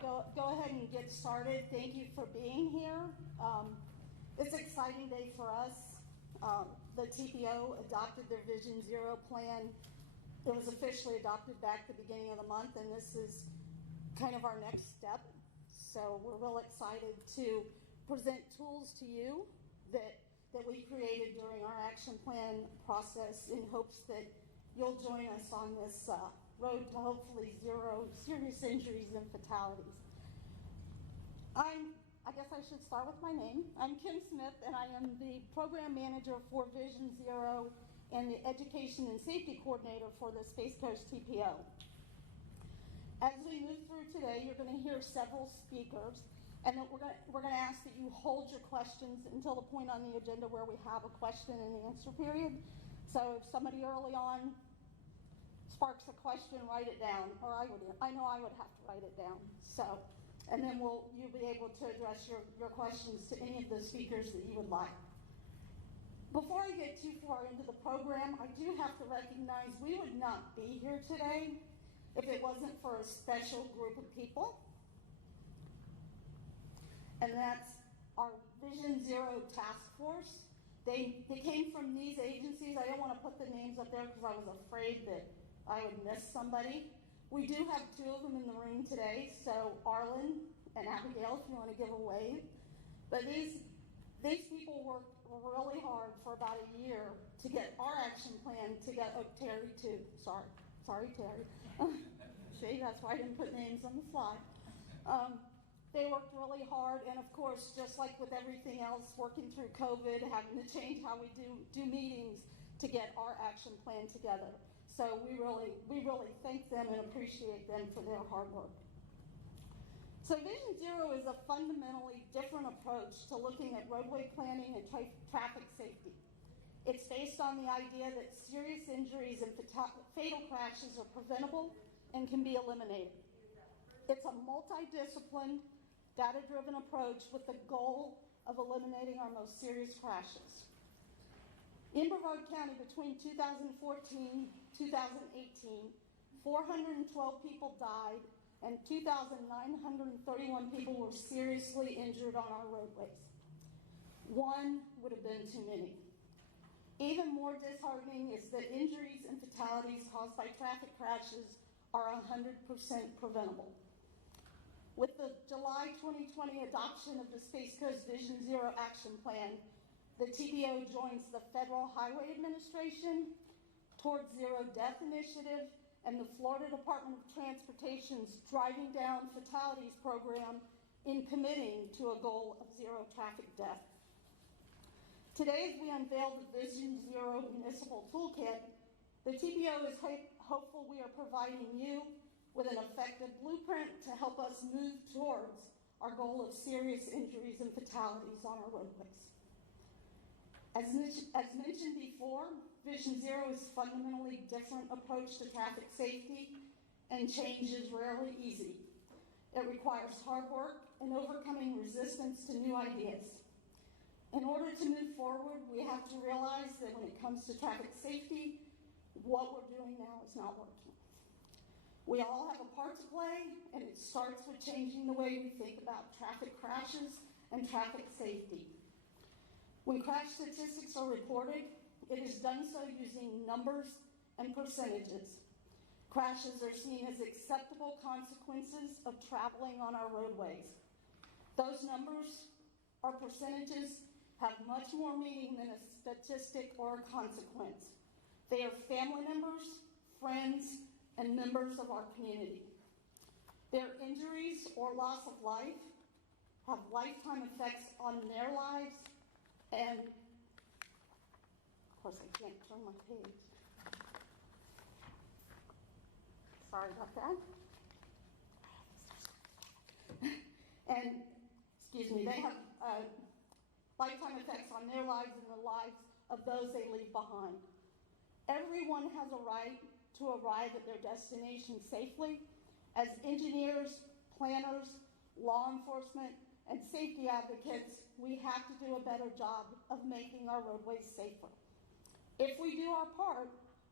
go ahead and get started. Thank you for being here. It's an exciting day for us. The TPO adopted their Vision Zero plan. It was officially adopted back at the beginning of the month, and this is kind of our next step. So we're real excited to present tools to you that we created during our action plan process in hopes that you'll join us on this road to hopefully zero serious injuries and fatalities. I guess I should start with my name. I'm Kim Smith, and I am the program manager for Vision Zero and the education and safety coordinator for the Space Coast TPO. As we move through today, you're going to hear several speakers, and we're going to ask that you hold your questions until the point on the agenda where we have a question and answer period. So if somebody early on sparks a question, write it down, or I know I would have to write it down. So, and then you'll be able to address your questions to any of the speakers that you would like. Before I get too far into the program, I do have to recognize we would not be here today if it wasn't for a special group of people. And that's our Vision Zero Task Force. They came from these agencies. I don't want to put the names up there because I was afraid that I would miss somebody. We do have two of them in the room today, so Arlen and Abigail, if you want to give a wave. But these people worked really hard for about a year to get our action plan together. Oh, Terry too. Sorry, Terry. See, that's why I didn't put names on the slide. They worked really hard, and of course, just like with everything else, working through COVID, having to change how we do meetings to get our action plan together. So we really thank them and appreciate them for their hard work. So Vision Zero is a fundamentally different approach to looking at roadway planning and traffic safety. It's based on the idea that serious injuries and fatal crashes are preventable and can be eliminated. It's a multidisciplined, data-driven approach with the goal of eliminating our most serious crashes. In Brevard County, between 2014 and 2018, 412 people died and 2,931 people were seriously injured on our roadways. One would have been too many. Even more disheartening is that injuries and fatalities caused by traffic crashes are 100% preventable. With the July 2020 adoption of the Space Coast Vision Zero Action Plan, the TPO joins the Federal Highway Administration, Towards Zero Death Initiative, and the Florida Department of Transportation's Driving Down Fatalities program in committing to a goal of zero traffic death. Today, as we unveil the Vision Zero Municipal Toolkit, the TPO is hopeful we are providing you with an effective blueprint to help us move towards our goal of serious injuries and fatalities on our roadways. As mentioned before, Vision Zero is a fundamentally different approach to traffic safety, and change is rarely easy. It requires hard work and overcoming resistance to new ideas. In order to move forward, we have to realize that when it comes to traffic safety, what we're doing now is not working. We all have a part to play, and it starts with changing the way we think about traffic crashes and traffic safety. When crash statistics are reported, it is done so using numbers and percentages. Crashes are seen as acceptable consequences of traveling on our roadways. Those numbers or percentages have much more meaning than a statistic or a consequence. They are family members, friends, and members of our community. Their injuries or loss of life have lifetime effects on their lives, and of course I can't turn my page. Sorry about that. And, excuse me, they have lifetime effects on their lives and the lives of those they leave behind. Everyone has a right to arrive at their destination safely. As engineers, planners, law enforcement, and safety advocates, we have to do a better job of making our roadways safer. If we do our part,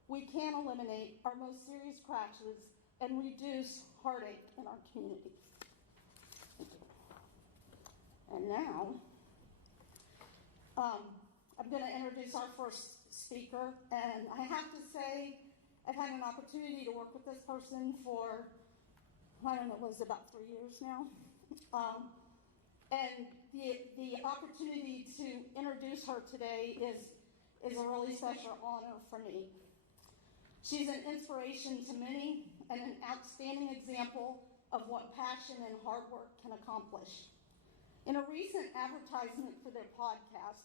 we can eliminate our most serious crashes and reduce heartache in our community. now, I'm going to introduce our first speaker, and I have to say, I've had an opportunity to work with this person for, I don't know, it was about 3 years now. And the opportunity to introduce her today is a really special honor for me. She's an inspiration to many and an outstanding example of what passion and hard work can accomplish. In a recent advertisement for their podcast,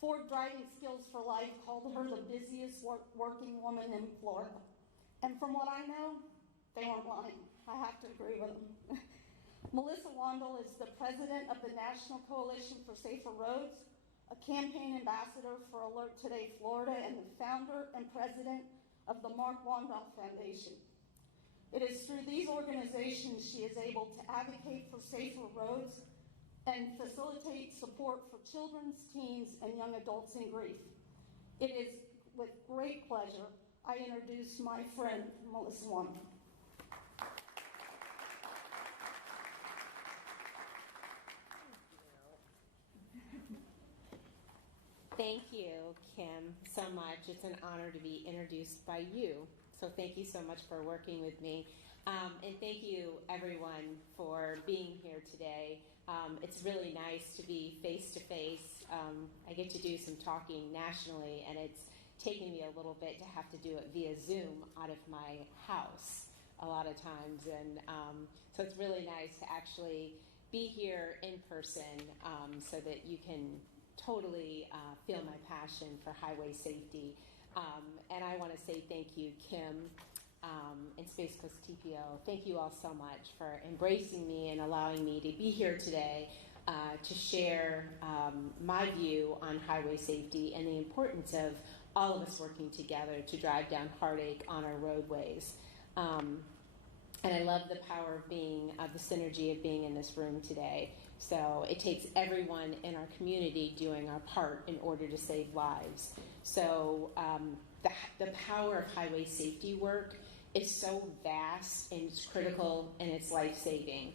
Ford Driving Skills for Life called her the busiest working woman in Florida. And from what I know, they weren't lying. I have to agree with them. Melissa Wandall is the president of the National Coalition for Safer Roads, a campaign ambassador for Alert Today Florida, and the founder and president of the Mark Wandall Foundation. It is through these organizations she is able to advocate for safer roads and facilitate support for children, teens, and young adults in grief. It is with great pleasure I introduce my friend, Melissa Wandall. Thank you, Kim, so much. It's an honor to be introduced by you. So thank you so much for working with me. And thank you, everyone, for being here today. It's really nice to be face-to-face. I get to do some talking nationally, and it's taken me a little bit to have to do it via Zoom out of my house a lot of times. And so it's really nice to actually be here in person so that you can totally feel my passion for highway safety. And I want to say thank you, Kim, and Space Coast TPO. Thank you all so much for embracing me and allowing me to be here today to share my view on highway safety and the importance of all of us working together to drive down heartache on our roadways. And I love the power of the synergy of being in this room today. So it takes everyone in our community doing our part in order to save lives. So the power of highway safety work is so vast and it's critical and it's life-saving.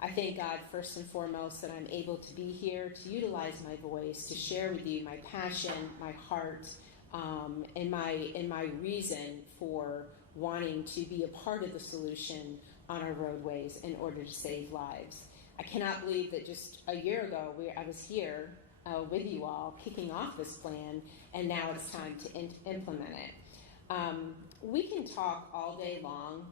I thank God first and foremost that I'm able to be here to utilize my voice to share with you my passion, my heart, and my reason for wanting to be a part of the solution on our roadways in order to save lives. I cannot believe that just a year ago I was here with you all kicking off this plan, and now it's time to implement it. We can talk all day long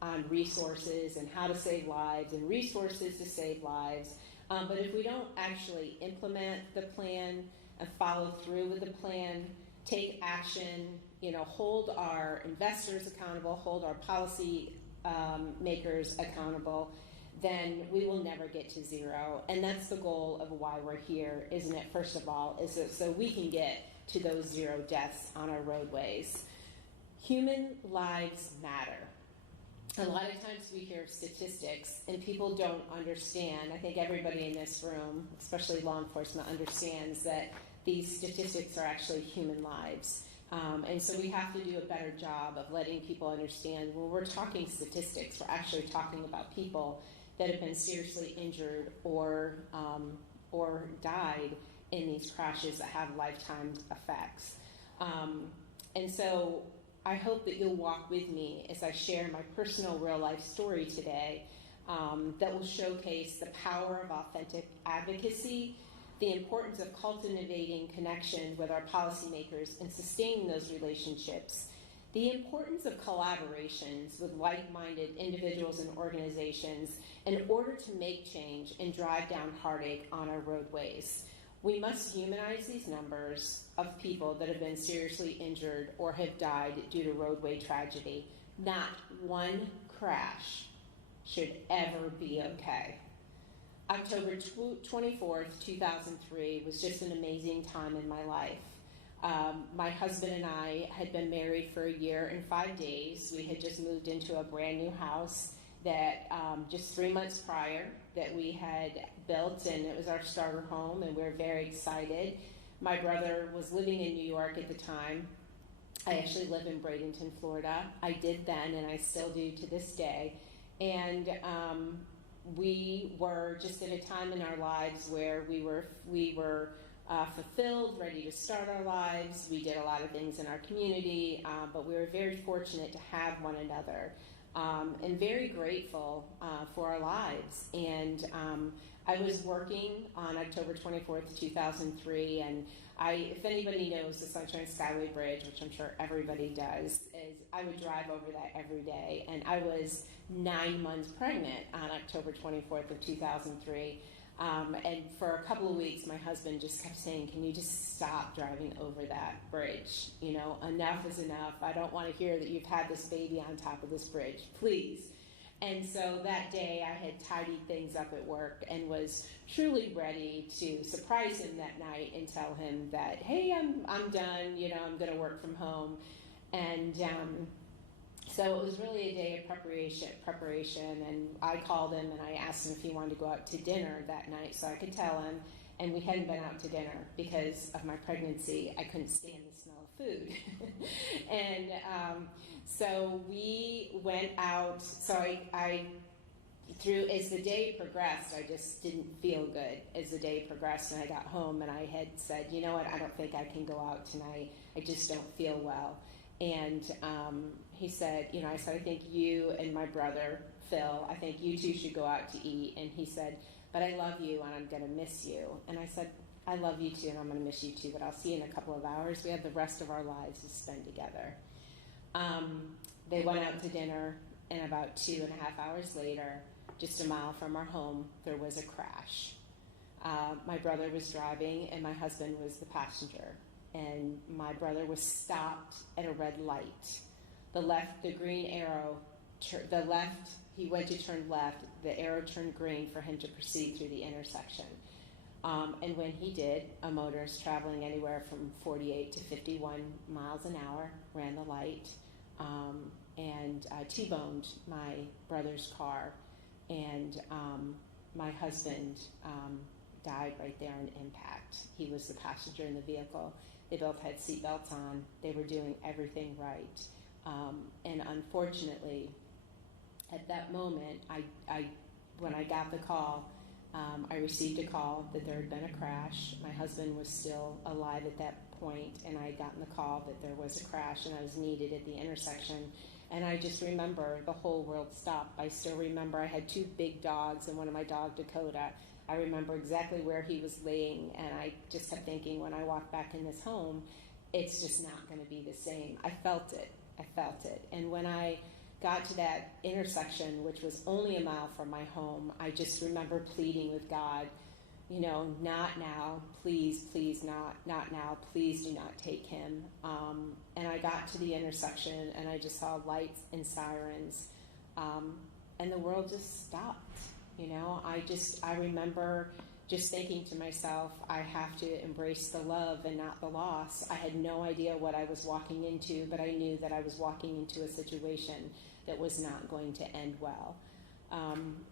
on resources and how to save lives and resources to save lives, but if we don't actually implement the plan and follow through with the plan, take action, hold our investors accountable, hold our policy makers accountable, then we will never get to zero. And that's the goal of why we're here, isn't it? First of all, is so we can get to those 0 deaths on our roadways. Human lives matter. A lot of times we hear statistics and people don't understand. I think everybody in this room, especially law enforcement, understands that these statistics are actually human lives. And so we have to do a better job of letting people understand when we're talking statistics, we're actually talking about people that have been seriously injured or died in these crashes that have lifetime effects. And so I hope that you'll walk with me as I share my personal real-life story today that will showcase the power of authentic advocacy, the importance of cultivating connection with our policymakers and sustaining those relationships, the importance of collaborations with like-minded individuals and organizations in order to make change and drive down heartache on our roadways. We must humanize these numbers of people that have been seriously injured or have died due to roadway tragedy. Not one crash should ever be okay. October 24th, 2003 was just an amazing time in my life. My husband and I had been married for 1 year and 5 days. We had just moved into a brand new house that just 3 months prior that we had built, and it was our starter home, and we were very excited. My brother was living in New York at the time. I actually live in Bradenton, Florida. I did then, and I still do to this day. And we were just at a time in our lives where we were fulfilled, ready to start our lives. We did a lot of things in our community, but we were very fortunate to have one another, and very grateful for our lives. And I was working on October 24th, 2003, and if anybody knows the Sunshine Skyway Bridge, which I'm sure everybody does, is I would drive over that every day. And I was 9 months pregnant on October 24th of 2003. And for a couple of weeks, my husband just kept saying, can you just stop driving over that bridge? You know, enough is enough. I don't want to hear that you've had this baby on top of this bridge, please. And so that day I had tidied things up at work and was truly ready to surprise him that night and tell him that, hey, I'm done, you know, I'm going to work from home. And so it was really a day of preparation, and I called him and I asked him if he wanted to go out to dinner that night so I could tell him. And we hadn't been out to dinner because of my pregnancy. I couldn't stand the smell of food. And so we went out. So I as the day progressed, I just didn't feel good as the day progressed. And I got home and I had said, you know what, I don't think I can go out tonight. I just don't feel well. And he said, you know, I said, I think you and my brother, Phil, I think you two should go out to eat. And he said, but I love you and I'm going to miss you. And I said, I love you too and I'm going to miss you too, but I'll see you in a couple of hours. We have the rest of our lives to spend together. They went out to dinner, and about 2.5 hours later, just a mile from our home, there was a crash. My brother was driving and my husband was the passenger. And my brother was stopped at a red light. The green arrow, he went to turn left, the arrow turned green for him to proceed through the intersection. And when he did, a motorist traveling anywhere from 48 to 51 miles an hour ran the light and T-boned my brother's car. And my husband died right there on impact. He was the passenger in the vehicle. They both had seatbelts on. They were doing everything right. And unfortunately, at that moment, when I got the call, I received a call that there had been a crash. My husband was still alive at that point, and I had gotten the call that there was a crash and I was needed at the intersection. And I just remember the whole world stopped. I still remember I had 2 big dogs and one of my dog, Dakota. I remember exactly where he was laying, and I just kept thinking when I walk back in this home, it's just not going to be the same. I felt it. And when I got to that intersection, which was only a mile from my home, I just remember pleading with God, you know, not now, please, not now, please do not take him. And I got to the intersection and I just saw lights and sirens, and the world just stopped. You know, I remember just thinking to myself, I have to embrace the love and not the loss. I had no idea what I was walking into, but I knew that I was walking into a situation that was not going to end well.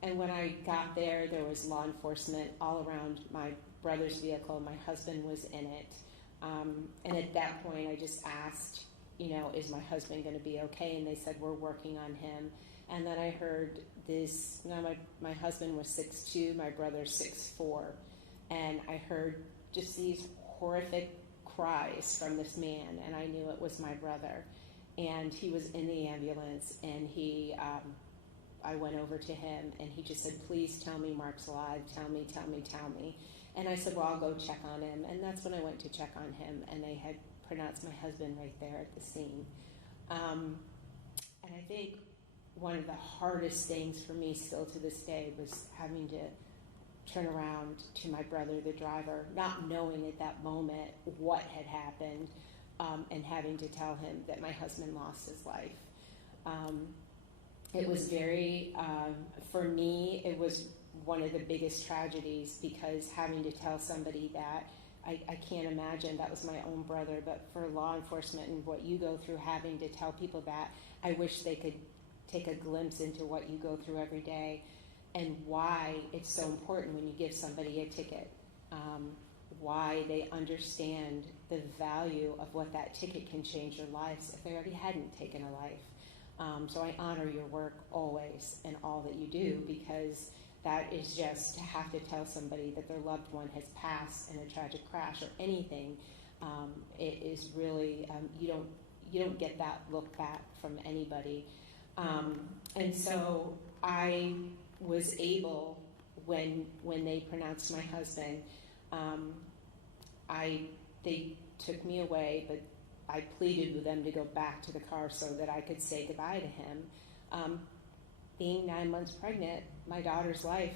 And when I got there, there was law enforcement all around my brother's vehicle. My husband was in it. And at that point, I just asked, you know, is my husband going to be okay? And they said, we're working on him. And then I heard this, now my husband was 6'2", my brother 6'4", and I heard just these horrific cries from this man, and I knew it was my brother. And he was in the ambulance, and I went over to him, and he just said, please tell me Mark's alive, tell me. And I said, well, I'll go check on him. And that's when I went to check on him, and they had pronounced my husband right there at the scene. And I think one of the hardest things for me still to this day was having to turn around to my brother, the driver, not knowing at that moment what had happened, and having to tell him that my husband lost his life. It was very, for me, it was one of the biggest tragedies, because having to tell somebody that, I can't imagine, that was my own brother, but for law enforcement and what you go through, having to tell people that, I wish they could take a glimpse into what you go through every day and why it's so important when you give somebody a ticket, why they understand the value of what that ticket can change their lives if they already hadn't taken a life. So I honor your work always and all that you do, because That is just to have to tell somebody that their loved one has passed in a tragic crash or anything. It is really, you don't get that look back from anybody. And so I was able, when they pronounced my husband, they took me away, but I pleaded with them to go back to the car so that I could say goodbye to him. Being 9 months pregnant, my daughter's life,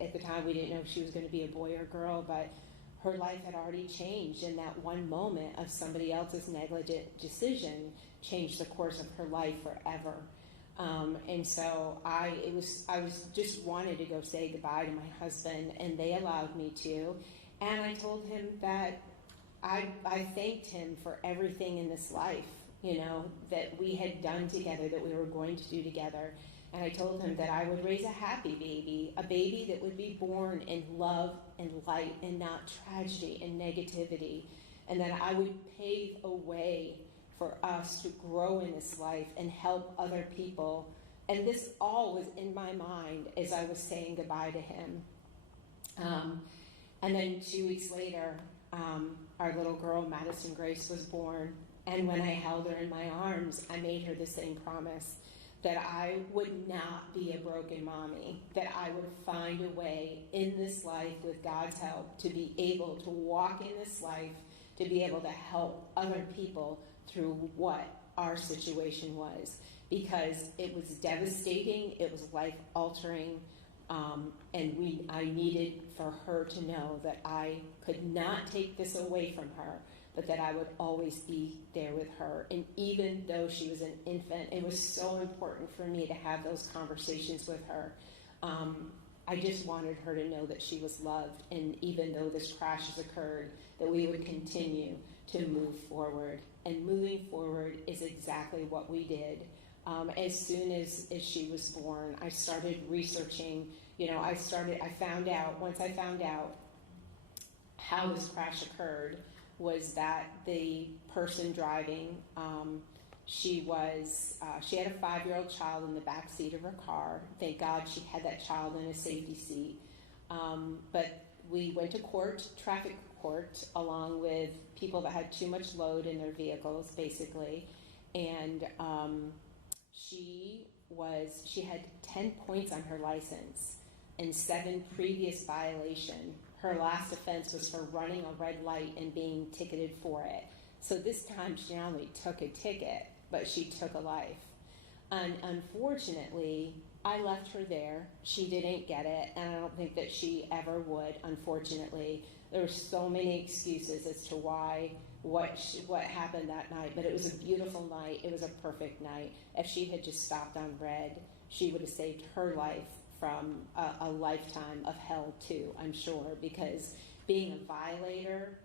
at the time we didn't know if she was going to be a boy or girl, but her life had already changed, and that one moment of somebody else's negligent decision changed the course of her life forever. And so I just wanted to go say goodbye to my husband, and they allowed me to. And I told him that I thanked him for everything in this life, that we had done together, that we were going to do together. And I told him that I would raise a happy baby, a baby that would be born in love and light and not tragedy and negativity. And that I would pave a way for us to grow in this life and help other people. And this all was in my mind as I was saying goodbye to him. And then 2 weeks later, our little girl, Madison Grace, was born. And when I held her in my arms, I made her the same promise, that I would not be a broken mommy, that I would find a way in this life with God's help to be able to walk in this life, to be able to help other people through what our situation was, because it was devastating, it was life-altering, and I needed for her to know that I could not take this away from her, but that I would always be there with her. And even though she was an infant, it was so important for me to have those conversations with her. I just wanted her to know that she was loved, and even though this crash has occurred, that we would continue to move forward. And moving forward is exactly what we did. As soon as she was born, I started researching, once I found out how this crash occurred, was that the person driving, she had a 5-year-old child in the back seat of her car. Thank God she had that child in a safety seat. But we went to traffic court, along with people that had too much load in their vehicles, basically. And she had 10 points on her license and 7 previous violations. Her last offense was for running a red light and being ticketed for it. So this time she not only took a ticket, but she took a life. And unfortunately, I left her there. She didn't get it, and I don't think that she ever would, unfortunately. There were so many excuses as to what happened that night, but it was a beautiful night. It was a perfect night. If she had just stopped on red, she would have saved her life from a lifetime of hell too, I'm sure, because being a violator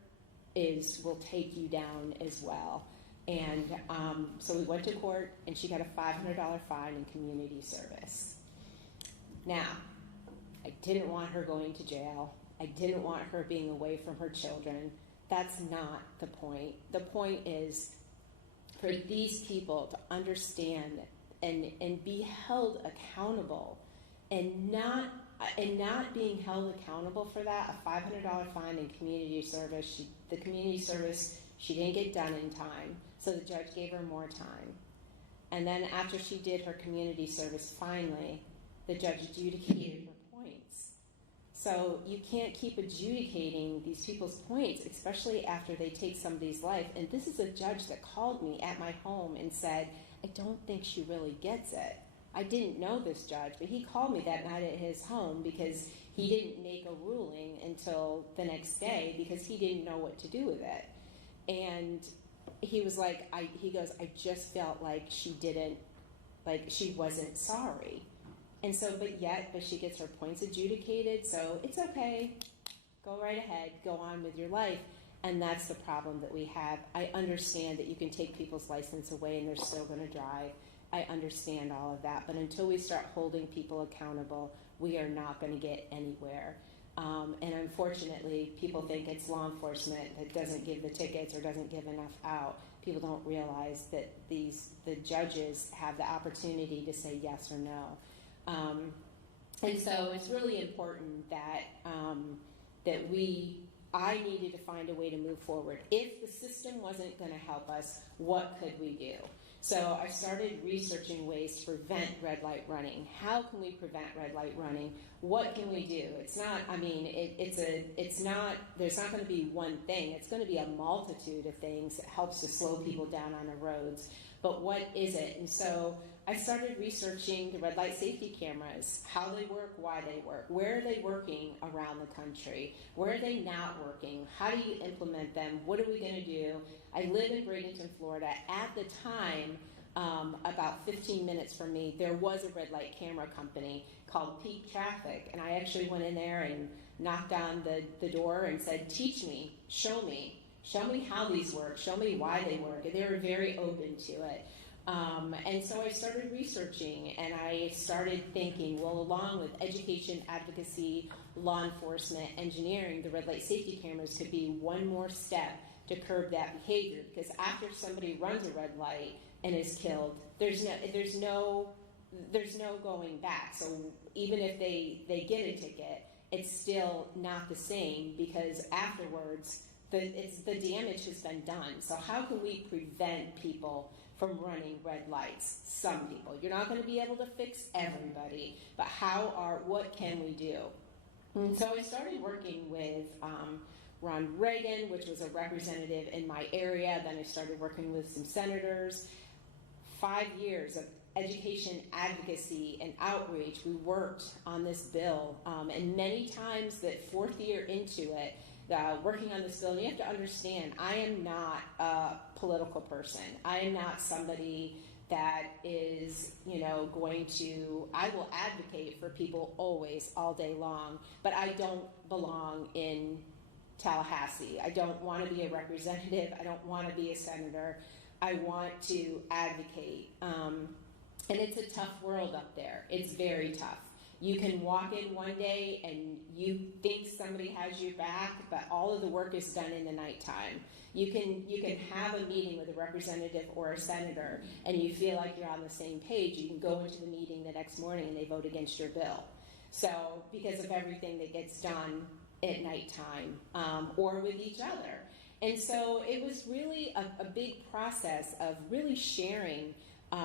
will take you down as well. And so we went to court, and she got a $500 fine in community service. Now, I didn't want her going to jail. I didn't want her being away from her children. That's not the point. The point is for these people to understand and be held accountable, and not being held accountable for that, a $500 fine in community service. The community service, she didn't get done in time, so the judge gave her more time. And then after she did her community service, finally, the judge adjudicated her points. So you can't keep adjudicating these people's points, especially after they take somebody's life. And this is a judge that called me at my home and said, I don't think she really gets it. I didn't know this judge, but he called me that night at his home because he didn't make a ruling until the next day because he didn't know what to do with it. And he was like, he goes, I just felt like she wasn't sorry. And so, but she gets her points adjudicated, so it's okay. Go right ahead, go on with your life. And that's the problem that we have. I understand that you can take people's license away and they're still going to drive. I understand all of that, but until we start holding people accountable, we are not going to get anywhere. And unfortunately, people think it's law enforcement that doesn't give the tickets or doesn't give enough out. People don't realize that the judges have the opportunity to say yes or no. And so it's really important that I needed to find a way to move forward. If the system wasn't going to help us, what could we do? So I started researching ways to prevent red light running. How can we prevent red light running? What can we do? It's not, I mean, it's not, there's not going to be one thing. It's going to be a multitude of things that helps to slow people down on the roads. But what is it? And so I started researching the red light safety cameras, how they work, why they work, where are they working around the country, where are they not working, how do you implement them, what are we going to do? I live in Bradenton, Florida. At the time, about 15 minutes from me, there was a red light camera company called Peak Traffic, and I actually went in there and knocked on the door and said, teach me, show me how these work, show me why they work, and they were very open to it. And so I started researching, and I started thinking, well, along with education, advocacy, law enforcement, engineering, the red light safety cameras could be one more step to curb that behavior, because after somebody runs a red light and is killed, there's no going back. So even if they get a ticket, it's still not the same, because afterwards the damage has been done. So how can we prevent people from running red lights? Some people. You're not going to be able to fix everybody, but what can we do? And so I started working with Ron Reagan, which was a representative in my area. Then I started working with some senators. 5 years of education, advocacy, and outreach. We worked on this bill, and many times that fourth year into it, working on this bill, and you have to understand, I am not a political person. I am not somebody that is, I will advocate for people always, all day long, but I don't belong in Tallahassee. I don't want to be a representative. I don't want to be a senator. I want to advocate. And it's a tough world up there. It's very tough. You can walk in one day and you think somebody has your back, but all of the work is done in the nighttime. You can have a meeting with a representative or a senator and you feel like you're on the same page. You can go into the meeting the next morning and they vote against your bill. So because of everything that gets done at nighttime or with each other. And so it was really a big process of really sharing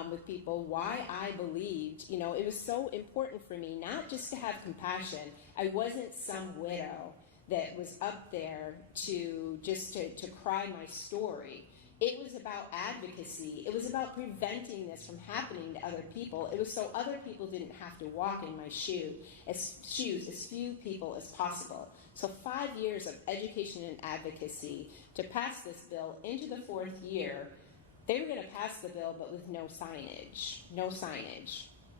with people why I believed, it was so important for me not just to have compassion. I wasn't some widow that was up there to cry my story. It was about advocacy. It was about preventing this from happening to other people. It was so other people didn't have to walk in my shoes, as few people as possible. So 5 years of education and advocacy to pass this bill into the fourth year. They were going to pass the bill, but with no signage.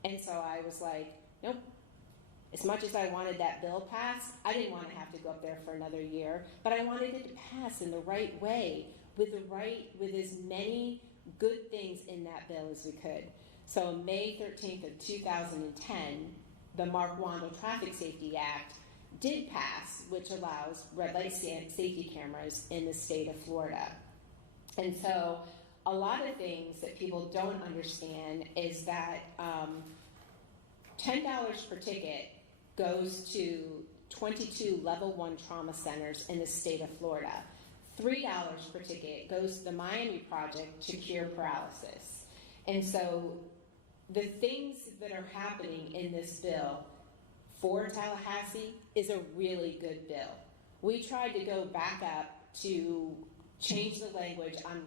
And so I was like, nope. As much as I wanted that bill passed, I didn't want to have to go up there for another year, but I wanted it to pass in the right way, with as many good things in that bill as we could. So May 13th of 2010, the Mark Wandall Traffic Safety Act did pass, which allows red light safety cameras in the state of Florida. And so a lot of things that people don't understand is that $10 per ticket goes to 22 level 1 trauma centers in the state of Florida. $3 per ticket goes to the Miami Project to cure paralysis. And so the things that are happening in this bill for Tallahassee is a really good bill. We tried to go back up to change the language on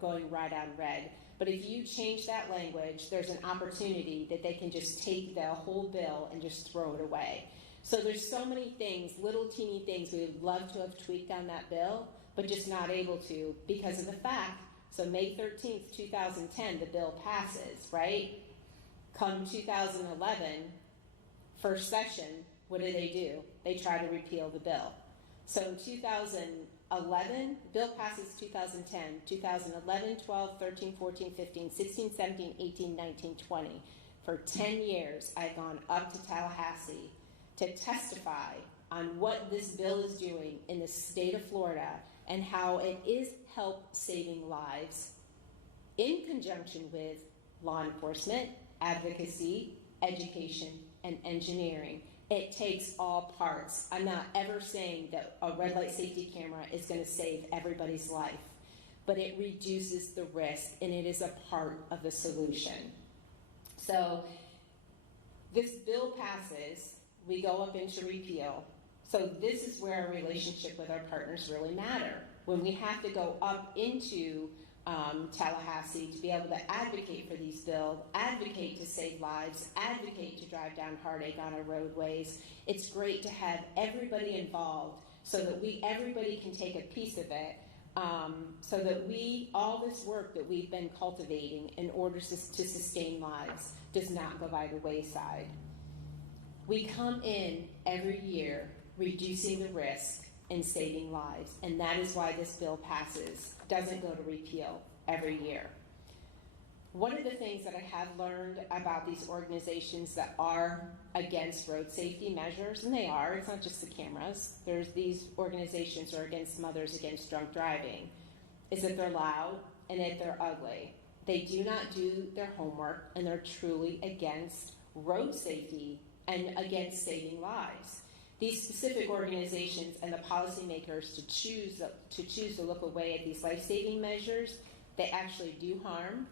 going right on red. But if you change that language, there's an opportunity that they can just take the whole bill and just throw it away. So there's so many things, little teeny things we would love to have tweaked on that bill, but just not able to because of the fact. So May 13th, 2010, the bill passes, right? Come 2011, first session, what do? They try to repeal the bill. So in 2011, bill passes 2010, 2011, 12, 13, 14, 15, 16, 17, 18, 19, 20. For 10 years, I've gone up to Tallahassee to testify on what this bill is doing in the state of Florida and how it is help saving lives in conjunction with law enforcement, advocacy, education, and engineering. It takes all parts. I'm not ever saying that a red light safety camera is going to save everybody's life, but it reduces the risk, and it is a part of the solution. So this bill passes, we go up into repeal. So this is where our relationship with our partners really matter. When we have to go up into Tallahassee to be able to advocate for these bills, advocate to save lives, advocate to drive down heartache on our roadways, it's great to have everybody involved so that everybody can take a piece of it, so that all this work that we've been cultivating in order to sustain lives does not go by the wayside. We come in every year reducing the risk and saving lives, and that is why this bill passes, doesn't go to repeal every year. One of the things that I have learned about these organizations that are against road safety measures, and they are, it's not just the cameras, there's these organizations that are against mothers against drunk driving, is that they're loud and that they're ugly. They do not do their homework, and they're truly against road safety and against saving lives. These specific organizations and the policymakers to choose to look away at these life-saving measures, they actually do harm,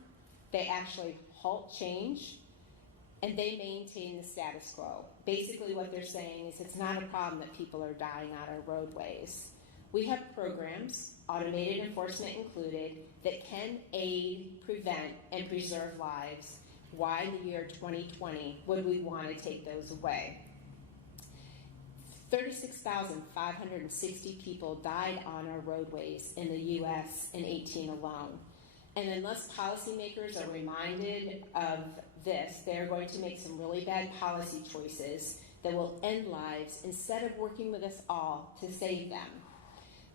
they actually halt change, and they maintain the status quo. Basically what they're saying is it's not a problem that people are dying on our roadways. We have programs, automated enforcement included, that can aid, prevent, and preserve lives. Why in the year 2020 would we want to take those away? 36,560 people died on our roadways in the U.S. in 2018 alone. And unless policymakers are reminded of this, they're going to make some really bad policy choices that will end lives instead of working with us all to save them.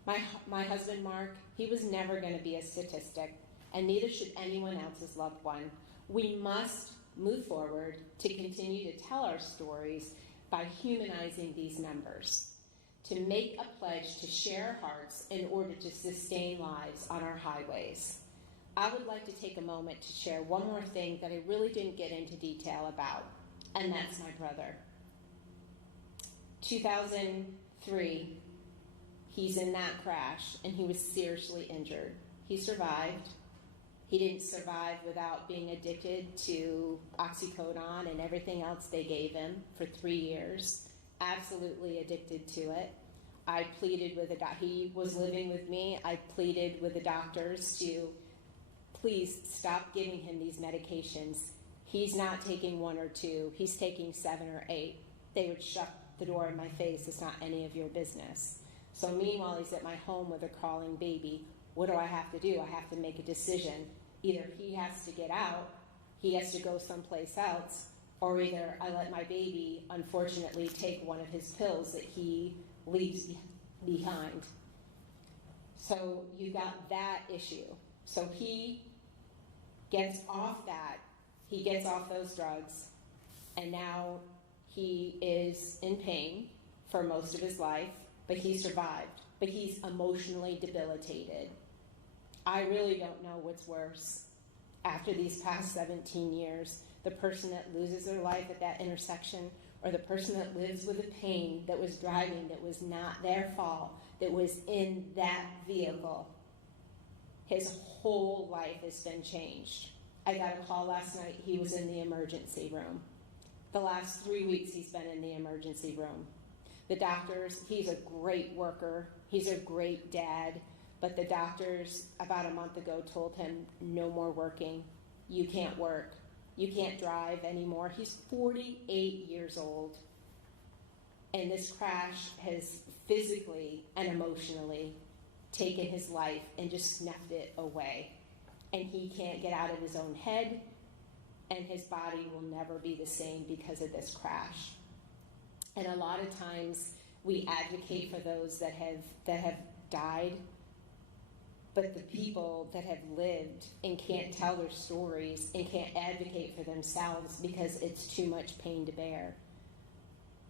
My husband, Mark, he was never going to be a statistic, and neither should anyone else's loved one. We must move forward to continue to tell our stories by humanizing these numbers, to make a pledge to share hearts in order to sustain lives on our highways. I would like to take a moment to share one more thing that I really didn't get into detail about, and that's my brother. 2003, he's in that crash, and he was seriously injured. He survived. He didn't survive without being addicted to oxycodone and everything else they gave him for 3 years. Absolutely addicted to it. I pleaded with he was living with me. I pleaded with the doctors to please stop giving him these medications. He's not taking 1 or 2. He's taking 7 or 8. They would shut the door in my face. It's not any of your business. So meanwhile, he's at my home with a crawling baby. What do I have to do? I have to make a decision. Either he has to get out, he has to go someplace else, or either I let my baby, unfortunately, take one of his pills that he leaves behind. So you got that issue. So he gets off that, he gets off those drugs, and now he is in pain for most of his life, but he survived. But he's emotionally debilitated. I really don't know what's worse after these past 17 years, the person that loses their life at that intersection or the person that lives with the pain that was driving, that was not their fault, that was in that vehicle. His whole life has been changed. I got a call last night, he was in the emergency room. The last 3 weeks he's been in the emergency room. The doctors, he's a great worker, he's a great dad, but the doctors about a month ago told him, no more working. You can't work. You can't drive anymore. He's 48 years old. And this crash has physically and emotionally taken his life and just snuffed it away. And he can't get out of his own head, and his body will never be the same because of this crash. And a lot of times we advocate for those that have died, but the people that have lived and can't tell their stories and can't advocate for themselves because it's too much pain to bear.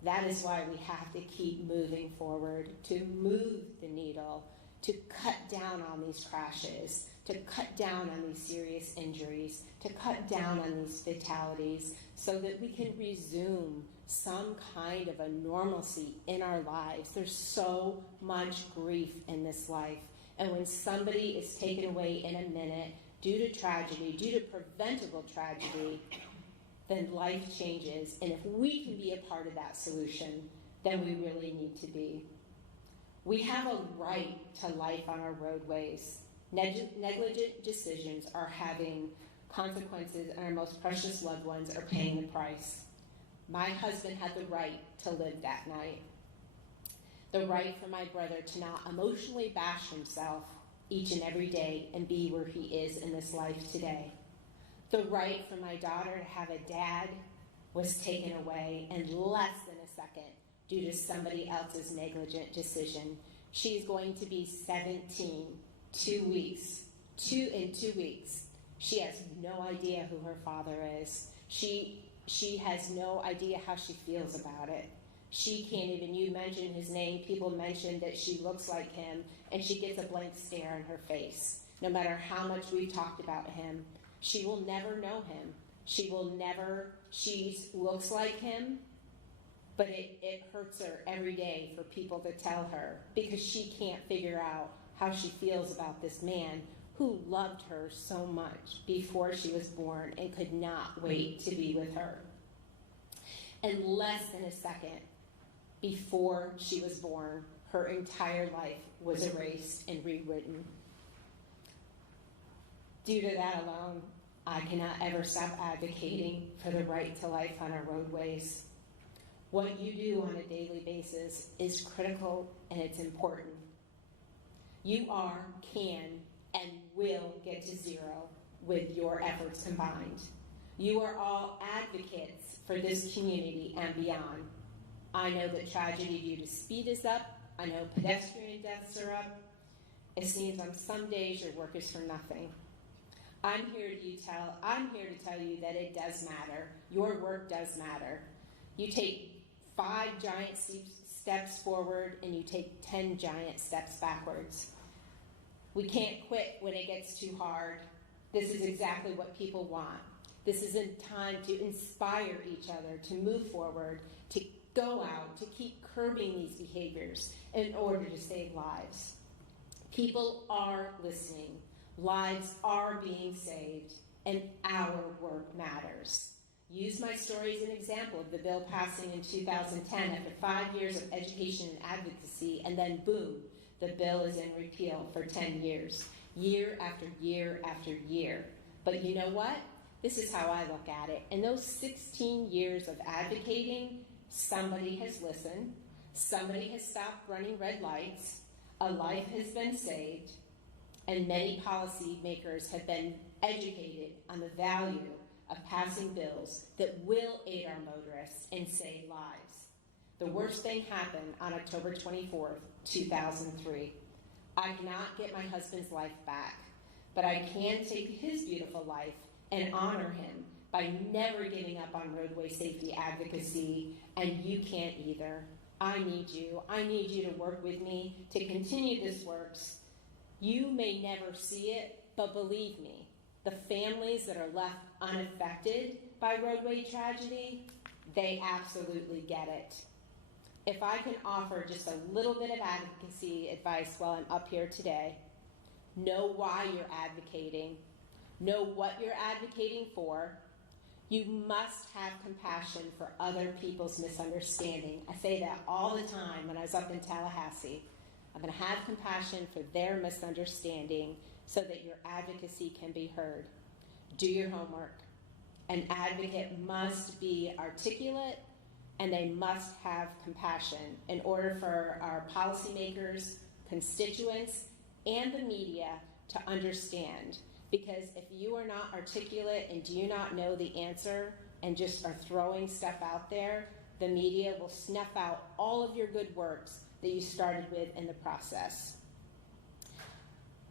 That is why we have to keep moving forward, to move the needle, to cut down on these crashes, to cut down on these serious injuries, to cut down on these fatalities, so that we can resume some kind of a normalcy in our lives. There's so much grief in this life. And when somebody is taken away in a minute due to tragedy, due to preventable tragedy, then life changes. And if we can be a part of that solution, then we really need to be. We have a right to life on our roadways. Negligent decisions are having consequences, and our most precious loved ones are paying the price. My husband had the right to live that night. The right for my brother to not emotionally bash himself each and every day and be where he is in this life today. The right for my daughter to have a dad was taken away in less than a second due to somebody else's negligent decision. She's going to be 17, 2 weeks. In 2 weeks. She has no idea who her father is. She has no idea how she feels about it. She can't even, you mention his name, people mention that she looks like him, and she gets a blank stare on her face. No matter how much we've talked about him, she will never know him. She looks like him, but it hurts her every day for people to tell her, because she can't figure out how she feels about this man who loved her so much before she was born and could not wait to be with her. In less than a second before she was born, her entire life was erased and rewritten. Due to that alone, I cannot ever stop advocating for the right to life on our roadways. What you do on a daily basis is critical and it's important. You are, can, and will get to zero with your efforts combined. You are all advocates for this community and beyond. I know that tragedy due to speed is up. I know pedestrian deaths are up. It seems on some days your work is for nothing. I'm here to tell you that it does matter. Your work does matter. You take 5 giant steps forward and you take 10 giant steps backwards. We can't quit when it gets too hard. This is exactly what people want. This is a time to inspire each other, to move forward, to go out, to keep curbing these behaviors in order to save lives. People are listening. Lives are being saved, and our work matters. Use my story as an example of the bill passing in 2010 after 5 years of education and advocacy, and then boom, the bill is in repeal for 10 years, year after year after year. But you know what? This is how I look at it. In those 16 years of advocating, somebody has listened, somebody has stopped running red lights, a life has been saved, and many policymakers have been educated on the value of passing bills that will aid our motorists and save lives. The worst thing happened on October 24th, 2003. I cannot get my husband's life back, but I can take his beautiful life and honor him by never giving up on roadway safety advocacy, and you can't either. I need you. I need you to work with me to continue this work. You may never see it, but believe me, the families that are left unaffected by roadway tragedy, they absolutely get it. If I can offer just a little bit of advocacy advice while I'm up here today, know why you're advocating, know what you're advocating for. You must have compassion for other people's misunderstanding. I say that all the time when I was up in Tallahassee. I'm going to have compassion for their misunderstanding so that your advocacy can be heard. Do your homework. An advocate must be articulate and they must have compassion in order for our policymakers, constituents, and the media to understand. Because if you are not articulate and do not know the answer and just are throwing stuff out there, the media will snuff out all of your good works that you started with in the process.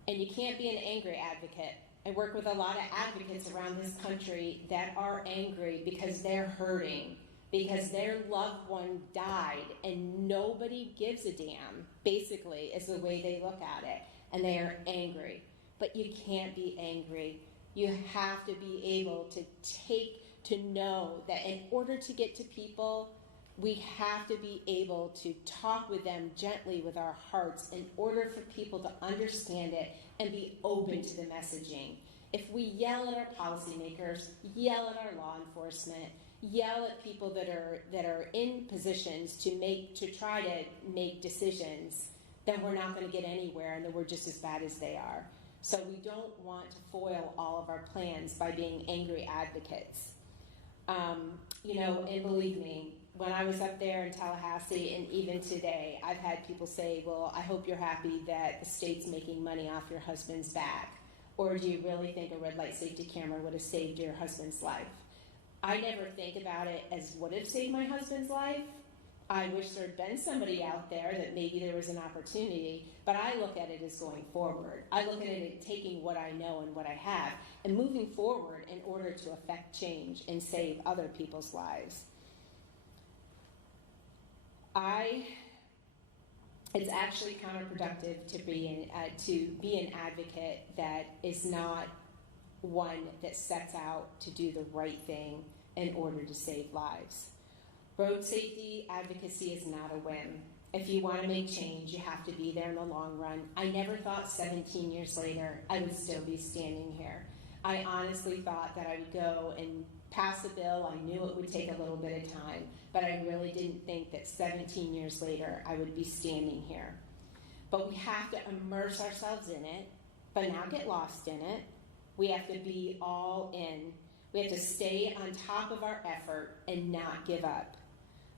And you can't be an angry advocate. I work with a lot of advocates around this country that are angry because they're hurting, because their loved one died and nobody gives a damn, basically, is the way they look at it. And they are angry. but you can't be angry. You have to be able to know that in order to get to people, we have to be able to talk with them gently with our hearts in order for people to understand it and be open to the messaging. If we yell at our policymakers, yell at our law enforcement, yell at people that are in positions to try to make decisions, then we're not going to get anywhere, and then we're just as bad as they are. So we don't want to foil all of our plans by being angry advocates. And believe me, when I was up there in Tallahassee and even today, I've had people say, well, I hope you're happy that the state's making money off your husband's back. Or do you really think a red light safety camera would have saved your husband's life? I never think about it as would have saved my husband's life. I wish there had been somebody out there that maybe there was an opportunity, but I look at it as going forward. I look at it as taking what I know and what I have and moving forward in order to affect change and save other people's lives. It's actually counterproductive to be an advocate that is not one that sets out to do the right thing in order to save lives. Road safety advocacy is not a whim. If you want to make change, you have to be there in the long run. I never thought 17 years later I would still be standing here. I honestly thought that I would go and pass a bill. I knew it would take a little bit of time, but I really didn't think that 17 years later I would be standing here. But we have to immerse ourselves in it, but not get lost in it. We have to be all in. We have to stay on top of our effort and not give up.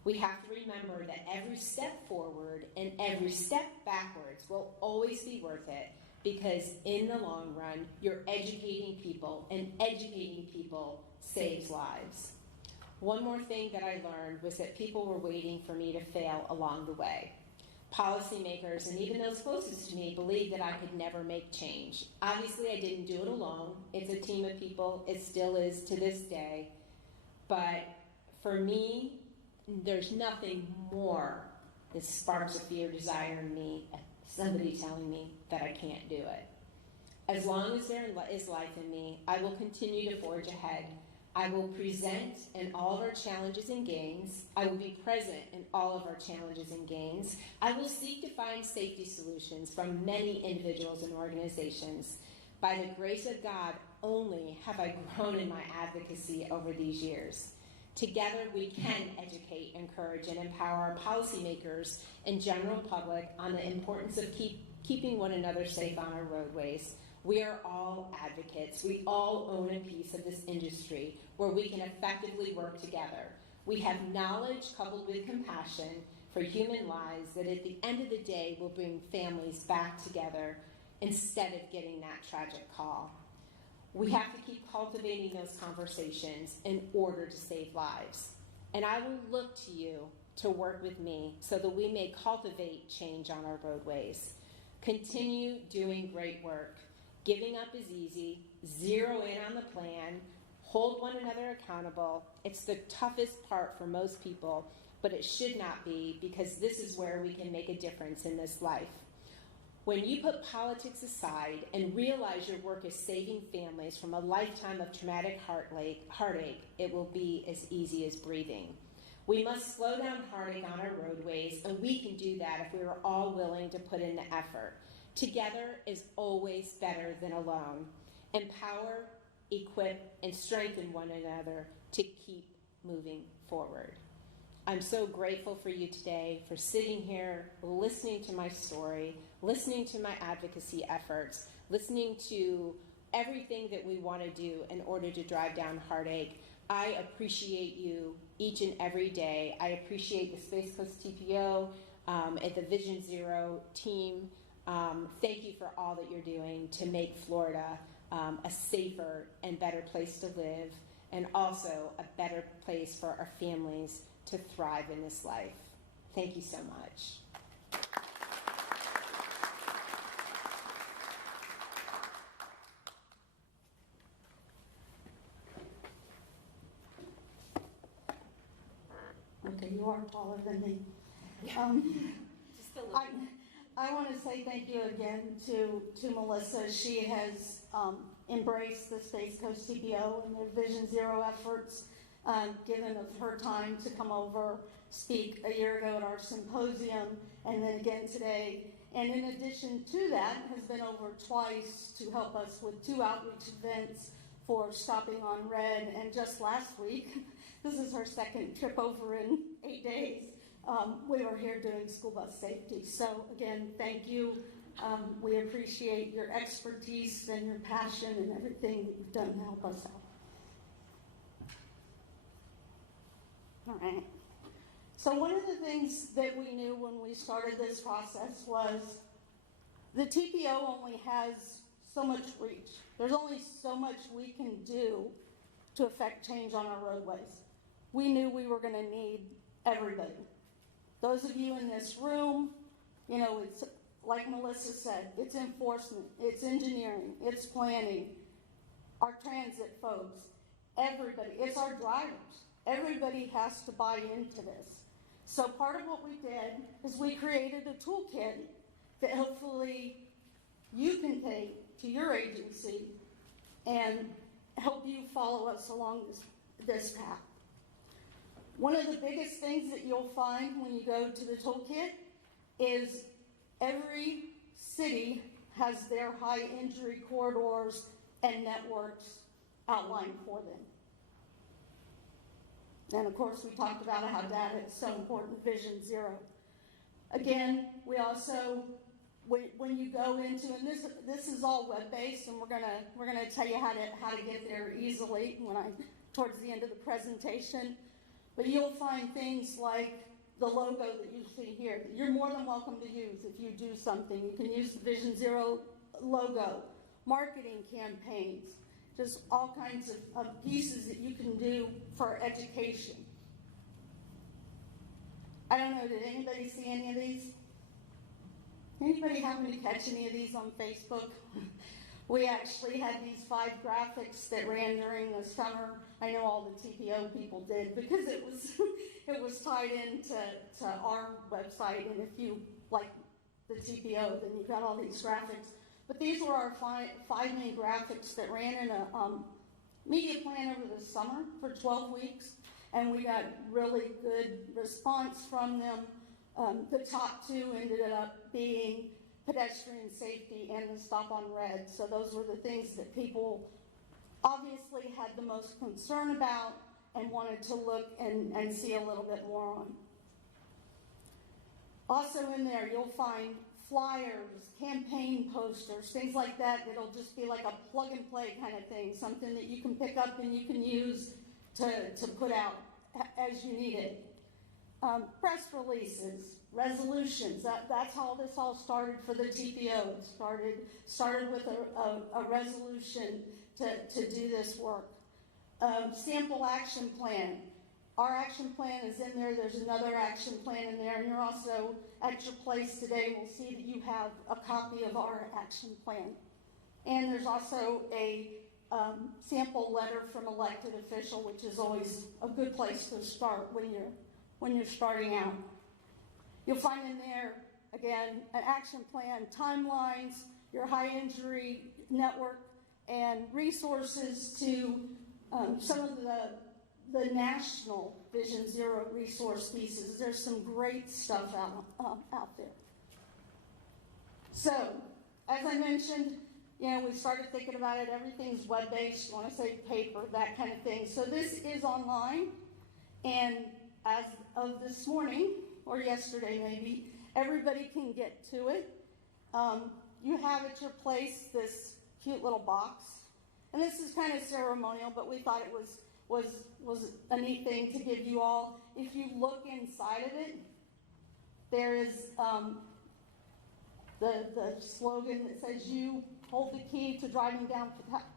We have to remember that every step forward and every step backwards will always be worth it, because in the long run, you're educating people, and educating people saves lives. One more thing that I learned was that people were waiting for me to fail along the way. Policymakers and even those closest to me believed that I could never make change. Obviously, I didn't do it alone. It's a team of people. It still is to this day. But for me, there's nothing more that sparks a fear, desire in me, somebody telling me that I can't do it. As long as there is life in me, I will continue to forge ahead. I will present in all of our challenges and gains. I will be present in all of our challenges and gains. I will seek to find safety solutions from many individuals and organizations. By the grace of God only have I grown in my advocacy over these years. Together we can educate, encourage, and empower our policymakers and general public on the importance of keeping one another safe on our roadways. We are all advocates. We all own a piece of this industry where we can effectively work together. We have knowledge coupled with compassion for human lives that at the end of the day will bring families back together instead of getting that tragic call. We have to keep cultivating those conversations in order to save lives. And I will look to you to work with me so that we may cultivate change on our roadways. Continue doing great work. Giving up is easy. Zero in on the plan. Hold one another accountable. It's the toughest part for most people, but it should not be, because this is where we can make a difference in this life. When you put politics aside and realize your work is saving families from a lifetime of traumatic heartache, it will be as easy as breathing. We must slow down heartache on our roadways, and we can do that if we are all willing to put in the effort. Together is always better than alone. Empower, equip, and strengthen one another to keep moving forward. I'm so grateful for you today, for sitting here, listening to my story, listening to my advocacy efforts, listening to everything that we want to do in order to drive down heartache. I appreciate you each and every day. I appreciate the Space Coast TPO and the Vision Zero team. Thank you for all that you're doing to make Florida a safer and better place to live, and also a better place for our families to thrive in this life. Thank you so much. Okay, you are taller than me. Just a little. I I want to say thank you again to Melissa. She has embraced the Space Coast TPO and their Vision Zero efforts, given of her time to come over, speak a year ago at our symposium, and then again today. And in addition to that, has been over twice to help us with 2 outreach events for stopping on red. And just last week, this is her 2nd trip over in 8 days, we were here doing school bus safety. So again, thank you. We appreciate your expertise and your passion and everything that you've done to help us out. All right. So one of the things that we knew when we started this process was the TPO only has so much reach. There's only so much we can do to affect change on our roadways. We knew we were going to need everybody. Those of you in this room, you know, it's like Melissa said, it's enforcement, it's engineering, it's planning, our transit folks, everybody, it's our drivers. Everybody has to buy into this. So part of what we did is we created a toolkit that hopefully you can take to your agency and help you follow us along this path. One of the biggest things that you'll find when you go to the toolkit is every city has their high injury corridors and networks outlined for them. And of course, we talked about how data is so important, Vision Zero. Again, we also, when you go into, and this is all web-based, and we're gonna tell you how to get there easily towards the end of the presentation. But you'll find things like the logo that you see here that you're more than welcome to use if you do something. You can use the Vision Zero logo, marketing campaigns, just all kinds of pieces that you can do for education. I don't know, did anybody see any of these? Anybody happen to catch any of these on Facebook? We actually had these 5 graphics that ran during the summer. I know all the TPO people did because it was tied into our website, and if you like the TPO, then you've got all these graphics. But these were our 5 main graphics that ran in a media plan over the summer for 12 weeks, and we got really good response from them. The top 2 ended up being pedestrian safety and the stop on red. So those were the things that people obviously had the most concern about and wanted to look and see a little bit more on. Also in there, you'll find flyers, campaign posters, things like that. It'll just be like a plug and play kind of thing, something that you can pick up and you can use to put out as you need it. Press releases, resolutions, that's how this all started for the TPO. It started with a resolution to do this work. Sample action plan. Our action plan is in there. There's another action plan in there, and you're also at your place today. We'll see that you have a copy of our action plan. And there's also a sample letter from elected official, which is always a good place to start when you're starting out. You'll find in there, again, an action plan, timelines, your high injury network, and resources to some of the national Vision Zero resource pieces. There's some great stuff out there. So, as I mentioned, you know, we started thinking about it. Everything's web-based. You want to say paper, that kind of thing. So this is online, and as of this morning, or yesterday maybe, everybody can get to it. You have at your place this cute little box, and this is kind of ceremonial, but we thought it was a neat thing to give you all. If you look inside of it, there is the slogan that says, "You hold the key to driving down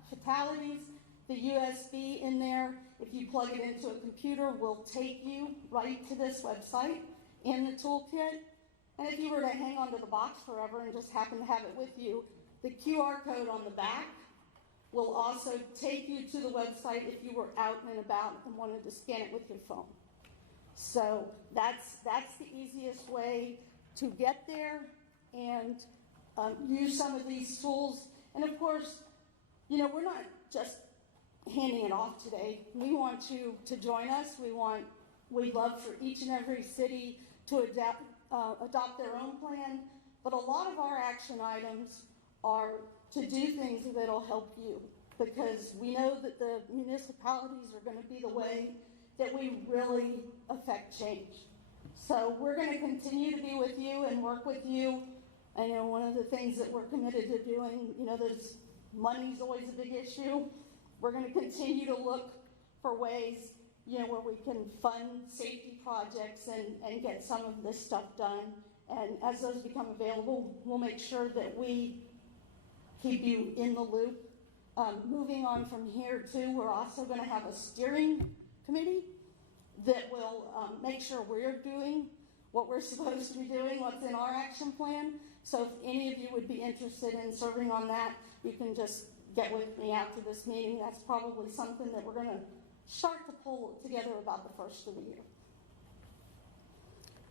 fatalities." The USB in there, if you plug it into a computer, will take you right to this website in the toolkit. And if you were to hang onto the box forever and just happen to have it with you, the QR code on the back will also take you to the website if you were out and about and wanted to scan it with your phone. So that's the easiest way to get there. and use some of these tools. And of course, you know, we're not just handing it off today. We want you to join us. We'd love for each and every city to adopt their own plan, but a lot of our action items are to do things that'll help you, because we know that the municipalities are going to be the way that we really affect change. So we're going to continue to be with you and work with you. I know one of the things that we're committed to doing, you know, there's money's always a big issue. We're going to continue to look for ways, you know, where we can fund safety projects and get some of this stuff done. And as those become available, we'll make sure that we keep you in the loop. Moving on from here too, we're also going to have a steering committee that will make sure we're doing what we're supposed to be doing, what's in our action plan. So if any of you would be interested in serving on that, you can just get with me after this meeting. That's probably something that we're going to start to pull together about the first of the year.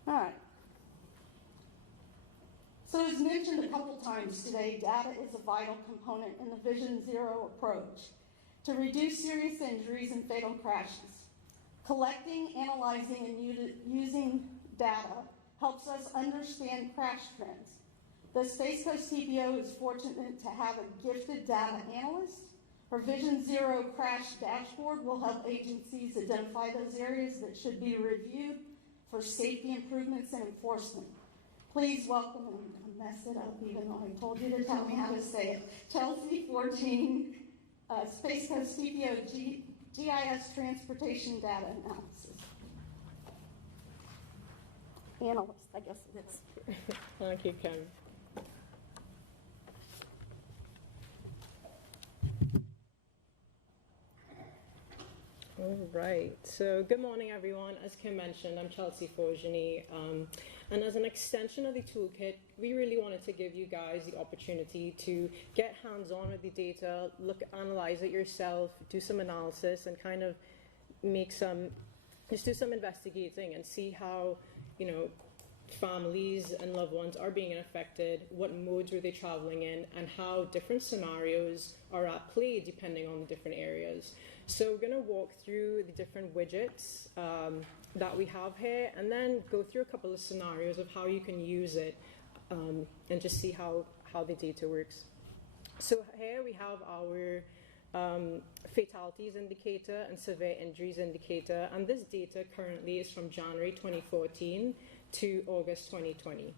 All right. So as mentioned a couple times today, data is a vital component in the Vision Zero approach to reduce serious injuries and fatal crashes. Collecting, analyzing, and using data helps us understand crash trends. The Space Coast TPO is fortunate to have a gifted data analyst. Her Vision Zero crash dashboard will help agencies identify those areas that should be reviewed for safety improvements and enforcement. Please welcome, and I messed it up even though I told you to tell me how to say it, Chelsea 14, Space Coast TPO GIS Transportation Data Analysis. Analyst, I guess it is. Thank you, Kim. All right, so good morning, everyone. As Kim mentioned, I'm Chelsea Forgeny, and as an extension of the toolkit, we really wanted to give you guys the opportunity to get hands-on with the data, analyze it yourself, do some analysis, and kind of just do some investigating and see how, you know, families and loved ones are being affected, what modes are they traveling in, and how different scenarios are at play depending on the different areas. So we're going to walk through the different widgets that we have here, and then go through a couple of scenarios of how you can use it and just see how the data works. So here we have our fatalities indicator and severe injuries indicator, and this data currently is from January 2014 to August 2020.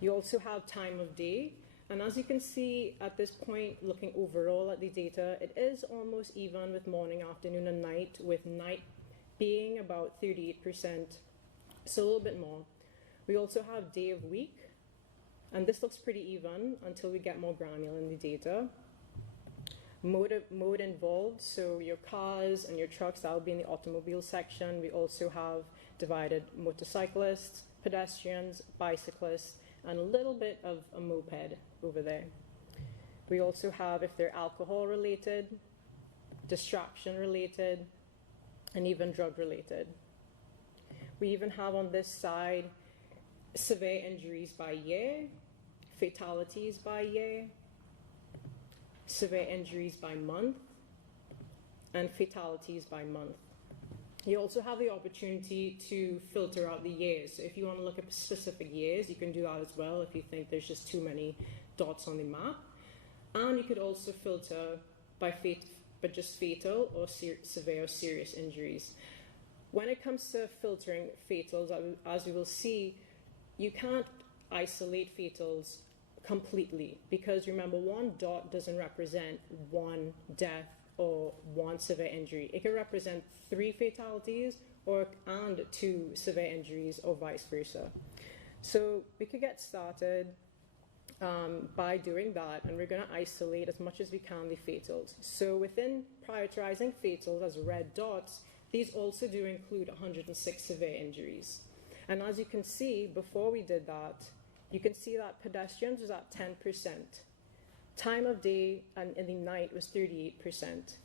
You also have time of day, and as you can see at this point, looking overall at the data, it is almost even with morning, afternoon, and night, with night being about 38%, so a little bit more. We also have day of week, and this looks pretty even until we get more granular in the data. Mode involved, so your cars and your trucks, that will be in the automobile section. We also have divided motorcyclists, pedestrians, bicyclists, and a little bit of a moped over there. We also have if they're alcohol related, distraction related, and even drug related. We even have on this side severe injuries by year, fatalities by year, severe injuries by month, and fatalities by month. You also have the opportunity to filter out the years. So if you want to look at specific years, you can do that as well if you think there's just too many dots on the map. And you could also filter by just fatal or severe or serious injuries. When it comes to filtering fatals, as we will see, you can't isolate fatals completely, because remember, one dot doesn't represent one death or one severe injury. It can represent 3 fatalities and 2 severe injuries, or vice versa. So we could get started by doing that, and we're going to isolate as much as we can the fatals. So within prioritizing fatals as red dots, these also do include 106 severe injuries. And as you can see, before we did that, you can see that pedestrians was at 10%. Time of day and in the night was 38%.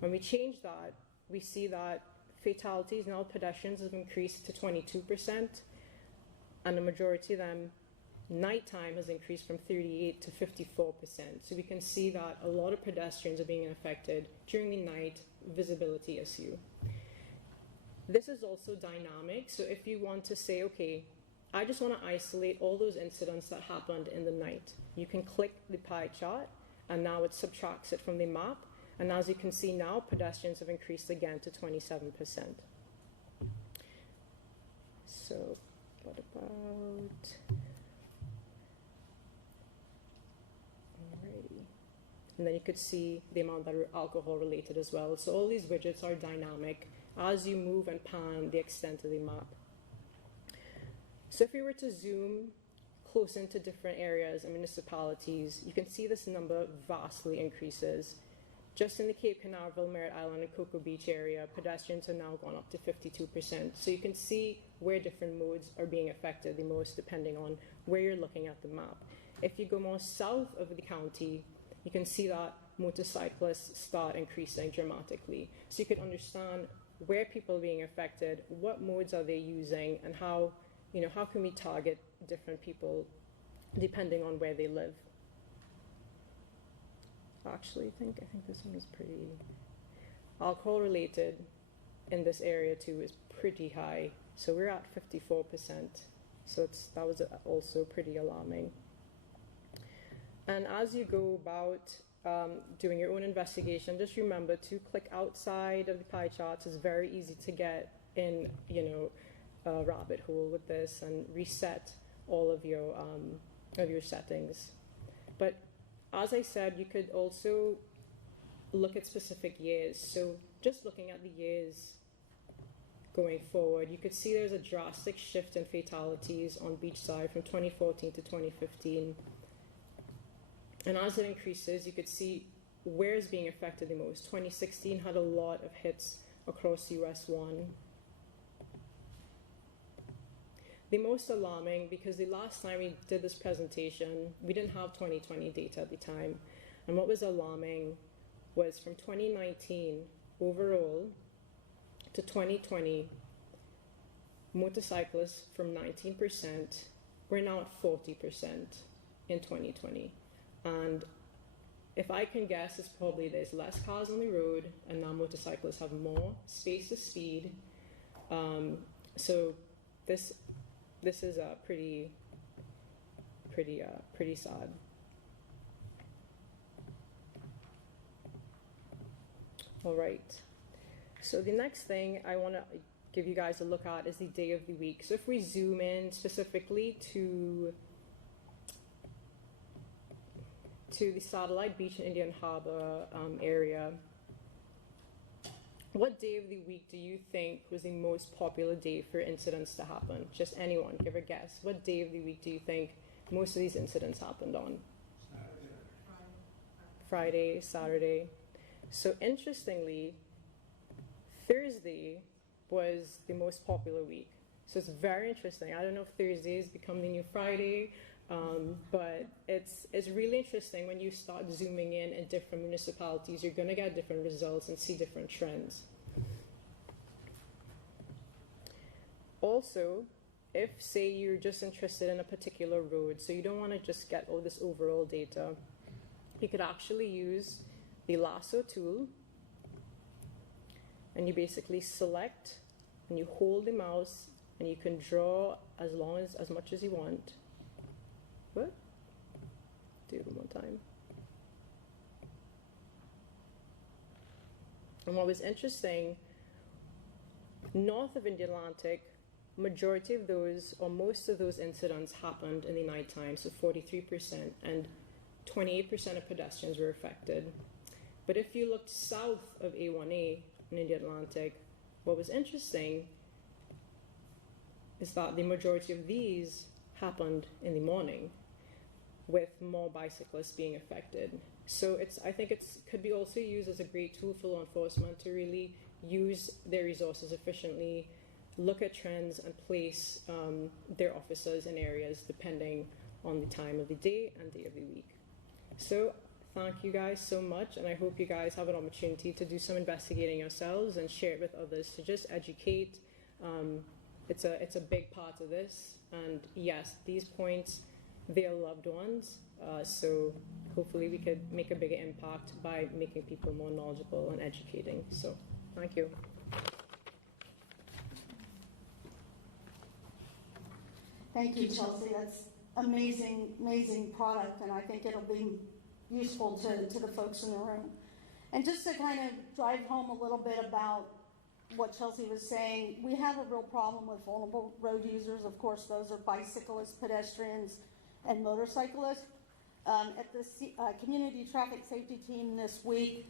When we change that, we see that fatalities, now pedestrians, have increased to 22%, and the majority of them nighttime has increased from 38 to 54%. So we can see that a lot of pedestrians are being affected during the night visibility issue. This is also dynamic. So if you want to say, okay, I just want to isolate all those incidents that happened in the night, you can click the pie chart, and now it subtracts it from the map. And as you can see now, pedestrians have increased again to 27%. So what about... Alrighty. And then you could see the amount that are alcohol related as well. So all these widgets are dynamic as you move and pan the extent of the map. So if we were to zoom close into different areas and municipalities, you can see this number vastly increases. Just in the Cape Canaveral, Merritt Island, and Cocoa Beach area, pedestrians have now gone up to 52%. So you can see where different modes are being affected the most depending on where you're looking at the map. If you go more south of the county, you can see that motorcyclists start increasing dramatically. So you can understand where people are being affected, what modes are they using, and how can we target different people depending on where they live. Actually, I think this one is pretty... Alcohol related in this area too is pretty high. So we're at 54%. So that was also pretty alarming. And as you go about doing your own investigation, just remember to click outside of the pie charts. It's very easy to get in, a rabbit hole with this and reset all of your settings. But as I said, you could also look at specific years. So just looking at the years going forward, you could see there's a drastic shift in fatalities on beachside from 2014 to 2015. And as it increases, you could see where it's being affected the most. 2016 had a lot of hits across US 1. The most alarming, because the last time we did this presentation, we didn't have 2020 data at the time. And what was alarming was from 2019 overall to 2020, motorcyclists from 19%, we're now at 40% in 2020. And if I can guess, it's probably there's less cars on the road, and now motorcyclists have more space to speed. So this is pretty sad. All right. So the next thing I want to give you guys a look at is the day of the week. So if we zoom in specifically to the Satellite Beach and Indian Harbor area, what day of the week do you think was the most popular day for incidents to happen? Just anyone, give a guess. What day of the week do you think most of these incidents happened on? Friday, Saturday. So interestingly, Thursday was the most popular week. So it's very interesting. I don't know if Thursday has become the new Friday, but it's really interesting when you start zooming in different municipalities. You're going to get different results and see different trends. Also, if, say, you're just interested in a particular road, so you don't want to just get all this overall data, you could actually use the lasso tool, and you basically select and you hold the mouse and you can draw as much as you want. What? Do it one more time. And what was interesting, north of Indian Atlantic, majority of those, or most of those incidents happened in the nighttime, so 43%, and 28% of pedestrians were affected. But if you looked south of A1A in Indian Atlantic, what was interesting is that the majority of these happened in the morning, with more bicyclists being affected. So I think it could be also used as a great tool for law enforcement to really use their resources efficiently, look at trends, and place their officers in areas depending on the time of the day and day of the week. So thank you guys so much, and I hope you guys have an opportunity to do some investigating yourselves and share it with others to just educate. It's a big part of this, and yes, these points their loved ones. So hopefully we could make a bigger impact by making people more knowledgeable and educating. So thank you. Thank you, Chelsea. That's amazing, amazing product, and I think it'll be useful to the folks in the room. And just to kind of drive home a little bit about what Chelsea was saying, we have a real problem with vulnerable road users. Of course, those are bicyclists, pedestrians, and motorcyclists. At the Community Traffic Safety Team this week,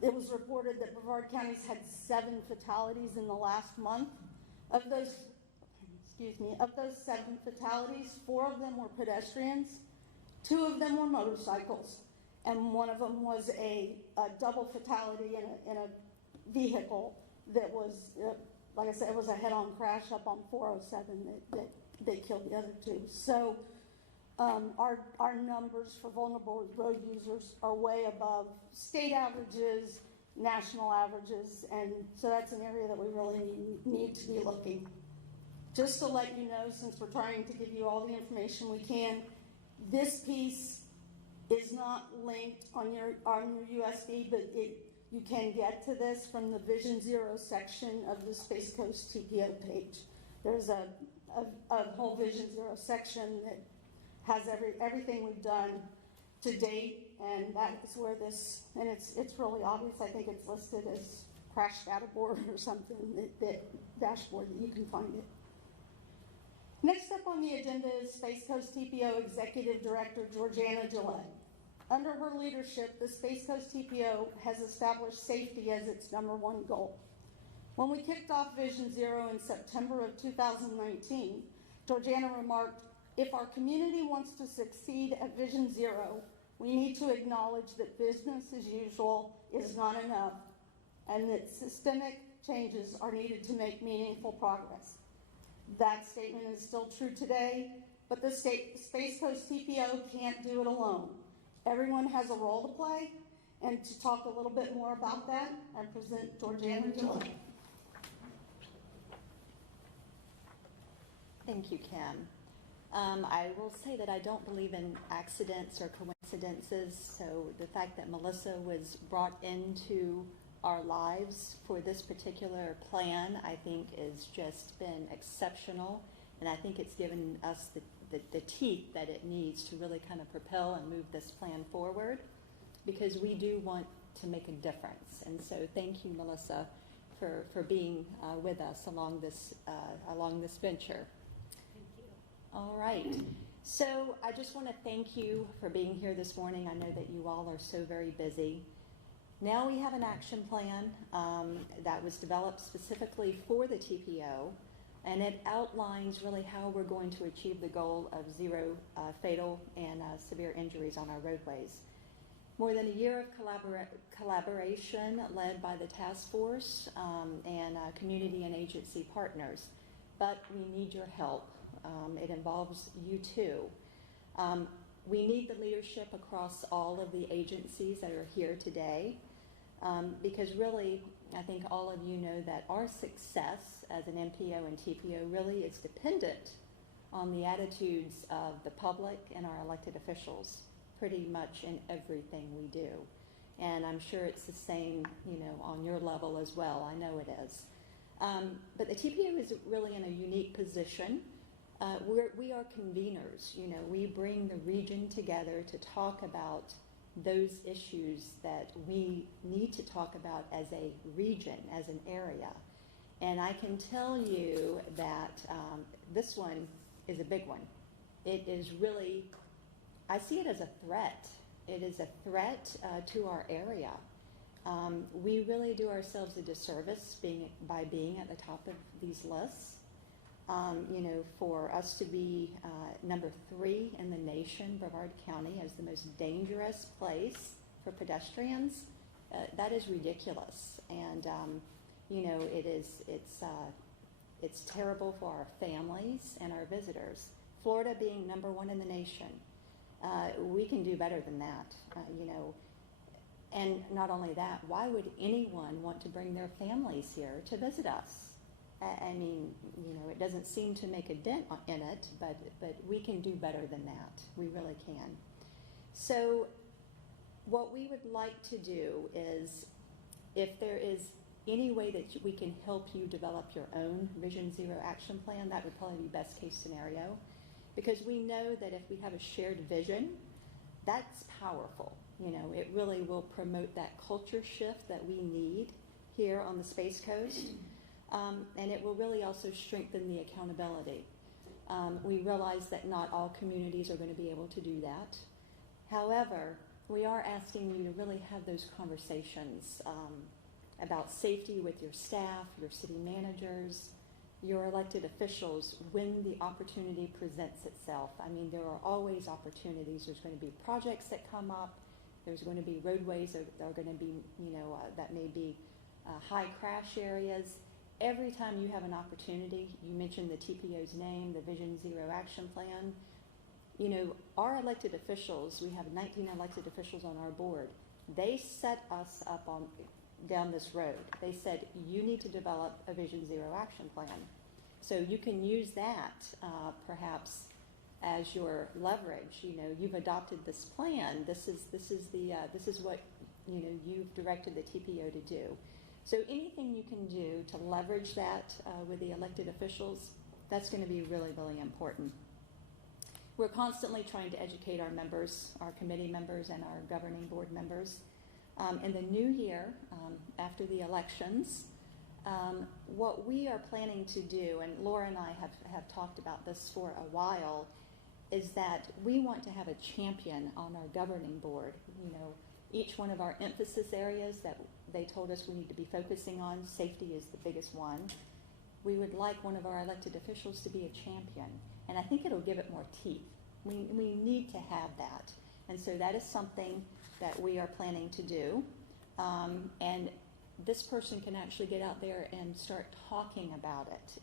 it was reported that Brevard County's had 7 fatalities in the last month. Of those 7 fatalities, 4 of them were pedestrians, 2 of them were motorcycles, and 1 of them was a double fatality in a vehicle that was, like I said, it was a head-on crash up on 407 that killed the other 2. So our numbers for vulnerable road users are way above state averages, national averages, and so that's an area that we really need to be looking. Just to let you know, since we're trying to give you all the information we can, this piece is not linked on your USB, but you can get to this from the Vision Zero section of the Space Coast TPO page. There's a whole Vision Zero section that has everything we've done to date, and that is where this, and it's really obvious. I think it's listed as crash data board or something, that dashboard that you can find it. Next up on the agenda is Space Coast TPO Executive Director Georgiana Gillette. Under her leadership, the Space Coast TPO has established safety as its #1 goal. When we kicked off Vision Zero in September of 2019, Georgiana remarked, "If our community wants to succeed at Vision Zero, we need to acknowledge that business as usual is not enough and that systemic changes are needed to make meaningful progress." That statement is still true today, but the Space Coast TPO can't do it alone. Everyone has a role to play, and to talk a little bit more about that, I present Georgiana Gillette. Thank you, Kim. I will say that I don't believe in accidents or coincidences, so the fact that Melissa was brought into our lives for this particular plan, I think, has just been exceptional, and I think it's given us the teeth that it needs to really kind of propel and move this plan forward, because we do want to make a difference. And so thank you, Melissa, for being with us along this venture. Thank you. All right. So I just want to thank you for being here this morning. I know that you all are so very busy. Now we have an action plan that was developed specifically for the TPO, and it outlines really how we're going to achieve the goal of 0 fatal and severe injuries on our roadways. More than a year of collaboration led by the task force and community and agency partners, but we need your help. It involves you too. We need the leadership across all of the agencies that are here today, because really, I think all of you know that our success as an MPO and TPO really is dependent on the attitudes of the public and our elected officials pretty much in everything we do. And I'm sure it's the same, on your level as well. I know it is. But the TPO is really in a unique position. We are conveners. We bring the region together to talk about those issues that we need to talk about as a region, as an area. And I can tell you that this one is a big one. It is really, I see it as a threat. It is a threat to our area. We really do ourselves a disservice by being at the top of these lists. For us to be number 3 in the nation, Brevard County, as the most dangerous place for pedestrians, that is ridiculous. And it's terrible for our families and our visitors. Florida being number 1 in the nation, we can do better than that. And not only that, why would anyone want to bring their families here to visit us? I mean, it doesn't seem to make a dent in it, but we can do better than that. We really can. So what we would like to do is, if there is any way that we can help you develop your own Vision Zero action plan, that would probably be best case scenario. Because we know that if we have a shared vision, that's powerful. It really will promote that culture shift that we need here on the Space Coast. And it will really also strengthen the accountability. We realize that not all communities are going to be able to do that. However, we are asking you to really have those conversations about safety with your staff, your city managers, your elected officials when the opportunity presents itself. I mean, there are always opportunities. There's going to be projects that come up. There's going to be roadways that are going to be, that may be high crash areas. Every time you have an opportunity, you mentioned the TPO's name, the Vision Zero Action Plan. Our elected officials, we have 19 elected officials on our board. They set us up down this road. They said, you need to develop a Vision Zero action plan. So you can use that perhaps as your leverage. You've adopted this plan. This is what you've directed the TPO to do. So anything you can do to leverage that with the elected officials, that's going to be really, really important. We're constantly trying to educate our members, our committee members, and our governing board members. In the new year, after the elections, what we are planning to do, and Laura and I have talked about this for a while, is that we want to have a champion on our governing board. Each one of our emphasis areas that they told us we need to be focusing on, safety is the biggest one. We would like one of our elected officials to be a champion, and I think it'll give it more teeth. We need to have that, and so that is something that we are planning to do, and this person can actually get out there and start talking about it.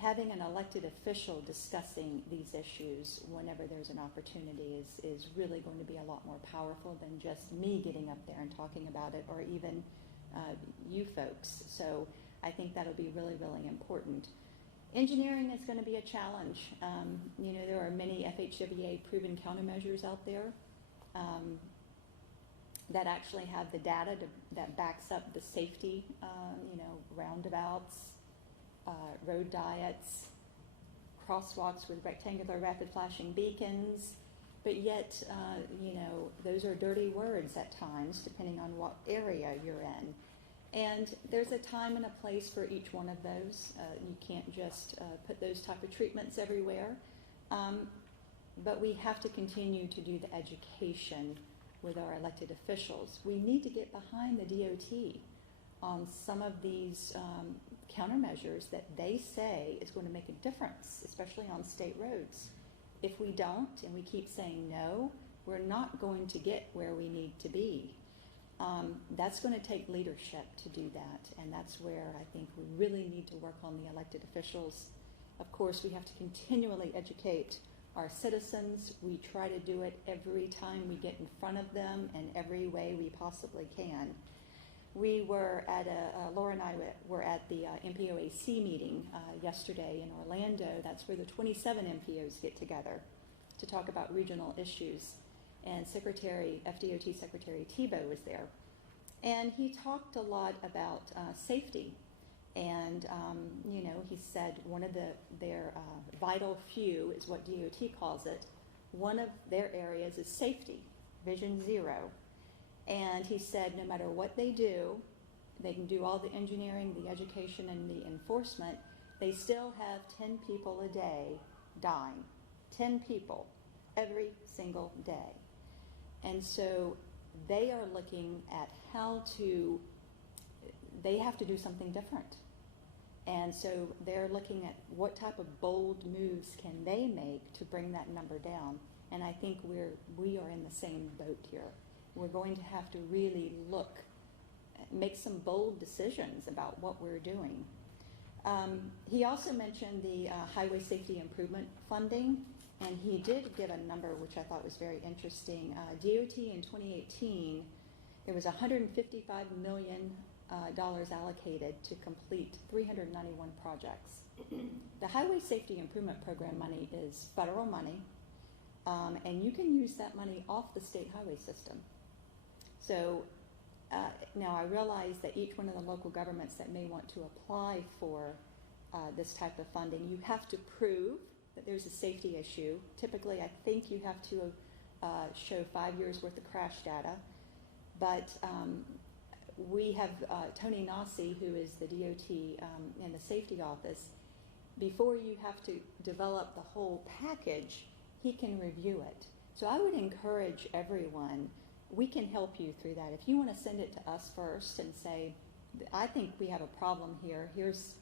Having an elected official discussing these issues whenever there's an opportunity is really going to be a lot more powerful than just me getting up there and talking about it, or even you folks. So I think that'll be really, really important. Engineering is going to be a challenge. There are many FHWA proven countermeasures out there that actually have the data that backs up the safety, roundabouts, road diets, crosswalks with rectangular rapid flashing beacons, but yet, those are dirty words at times, depending on what area you're in. And there's a time and a place for each one of those. You can't just put those type of treatments everywhere, but we have to continue to do the education with our elected officials. We need to get behind the DOT on some of these countermeasures that they say is going to make a difference, especially on state roads. If we don't, and we keep saying no, we're not going to get where we need to be. That's going to take leadership to do that, and that's where I think we really need to work on the elected officials. Of course, we have to continually educate our citizens. We try to do it every time we get in front of them in every way we possibly can. We were at Laura and I were at the MPOAC meeting yesterday in Orlando. That's where the 27 MPOs get together to talk about regional issues. And FDOT Secretary Tebow was there. And he talked a lot about safety. And, he said one of their vital few is what DOT calls it. One of their areas is safety, Vision Zero. And he said no matter what they do, they can do all the engineering, the education, and the enforcement, they still have 10 people a day dying. 10 people every single day. And so they are looking at they have to do something different. And so they're looking at what type of bold moves can they make to bring that number down. And I think we are in the same boat here. We're going to have to really make some bold decisions about what we're doing. He also mentioned the highway safety improvement funding, and he did give a number which I thought was very interesting. DOT in 2018, it was $155 million dollars allocated to complete 391 projects. The Highway Safety Improvement Program money is federal money, and you can use that money off the state highway system. So now I realize that each one of the local governments that may want to apply for this type of funding, you have to prove that there's a safety issue. Typically, I think you have to show 5 years worth of crash data, but we have Tony Nasi, who is the DOT in the safety office. Before you have to develop the whole package, he can review it. So I would encourage everyone, we can help you through that. If you want to send it to us first and say, I think we have a problem here, here's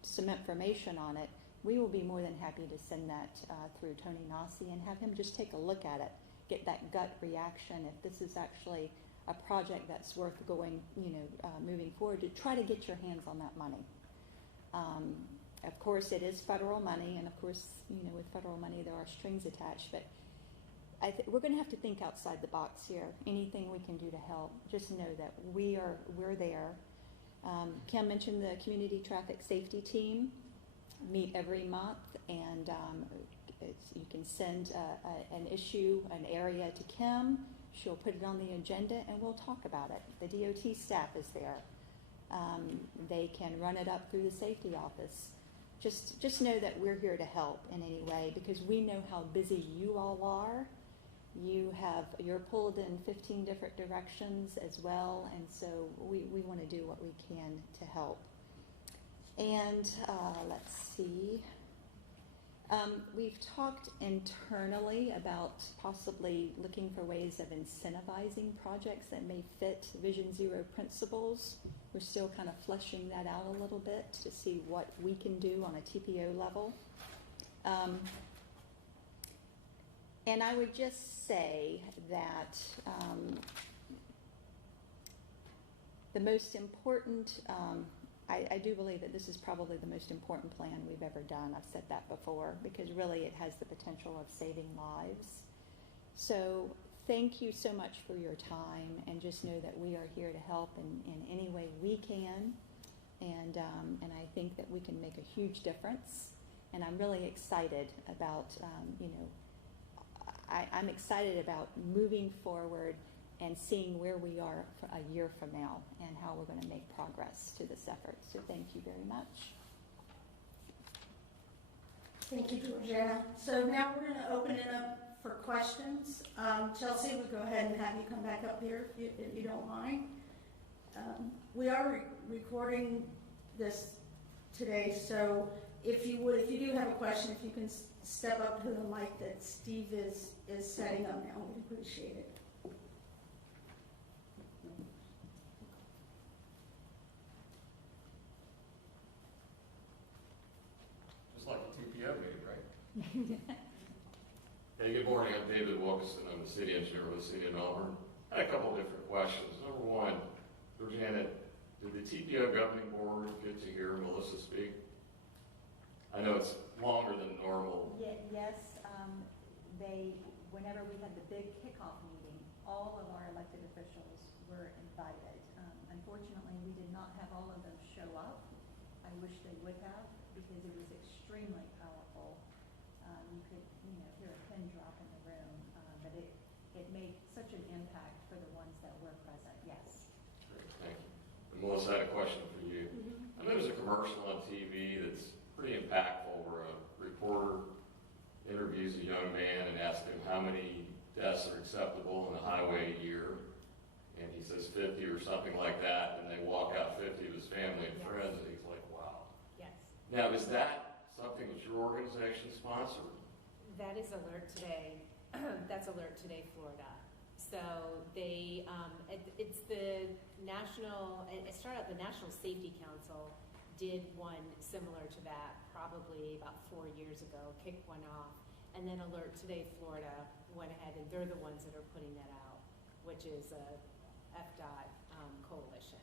some information on it, we will be more than happy to send that through Tony Nasi and have him just take a look at it, get that gut reaction if this is actually a project that's worth going, moving forward, to try to get your hands on that money. Of course, it is federal money, and of course, with federal money there are strings attached, but we're going to have to think outside the box here. Anything we can do to help, just know that we're there. Kim mentioned the community traffic safety team meet every month, and you can send an issue, an area to Kim. She'll put it on the agenda, and we'll talk about it. The DOT staff is there. They can run it up through the safety office. Just know that we're here to help in any way, because we know how busy you all are. You're pulled in 15 different directions as well, and so we want to do what we can to help. And let's see. We've talked internally about possibly looking for ways of incentivizing projects that may fit Vision Zero principles. We're still kind of fleshing that out a little bit to see what we can do on a TPO level. And I would just say that the most important, I do believe that this is probably the most important plan we've ever done. I've said that before, because really it has the potential of saving lives. So thank you so much for your time, and just know that we are here to help in any way we can. And I think that we can make a huge difference. And I'm really excited about, I'm excited about moving forward and seeing where we are a year from now and how we're going to make progress to this effort. So thank you very much. Thank you, Georgiana. So now we're going to open it up for questions. Chelsea, we'll go ahead and have you come back up here if you don't mind. We are recording this today, so if you do have a question, if you can step up to the mic that Steve is setting up now, we'd appreciate it. Just like a TPO meeting, right? Hey, good morning. I'm David Wilkinson. I'm the city engineer with the city of Melbourne. I had a couple of different questions. Number one, Georgiana, did the TPO governing board get to hear Melissa speak? I know it's longer than normal. Yes, whenever we had the big kickoff meeting, all of our elected officials were invited. Unfortunately, we did not have all of them show up. I wish they would have, because it was extremely powerful. You could, hear a pin drop in the room, but it made such an impact for the ones that were present. Yes. Great, thank you. And Melissa, I had a question for you. I know there's a commercial on TV that's pretty impactful, where a reporter interviews a young man and asks him how many deaths are acceptable in a highway a year, and he says 50 or something like that, and they walk out 50 of his family and friends, and he's like, wow. Yes. Now, is that something that your organization sponsored? That is Alert Today. That's Alert Today, Florida. So they, it's the national, it started out, the National Safety Council did one similar to that probably about 4 years ago, kicked one off, and then Alert Today Florida went ahead, and they're the ones that are putting that out, which is a FDOT coalition.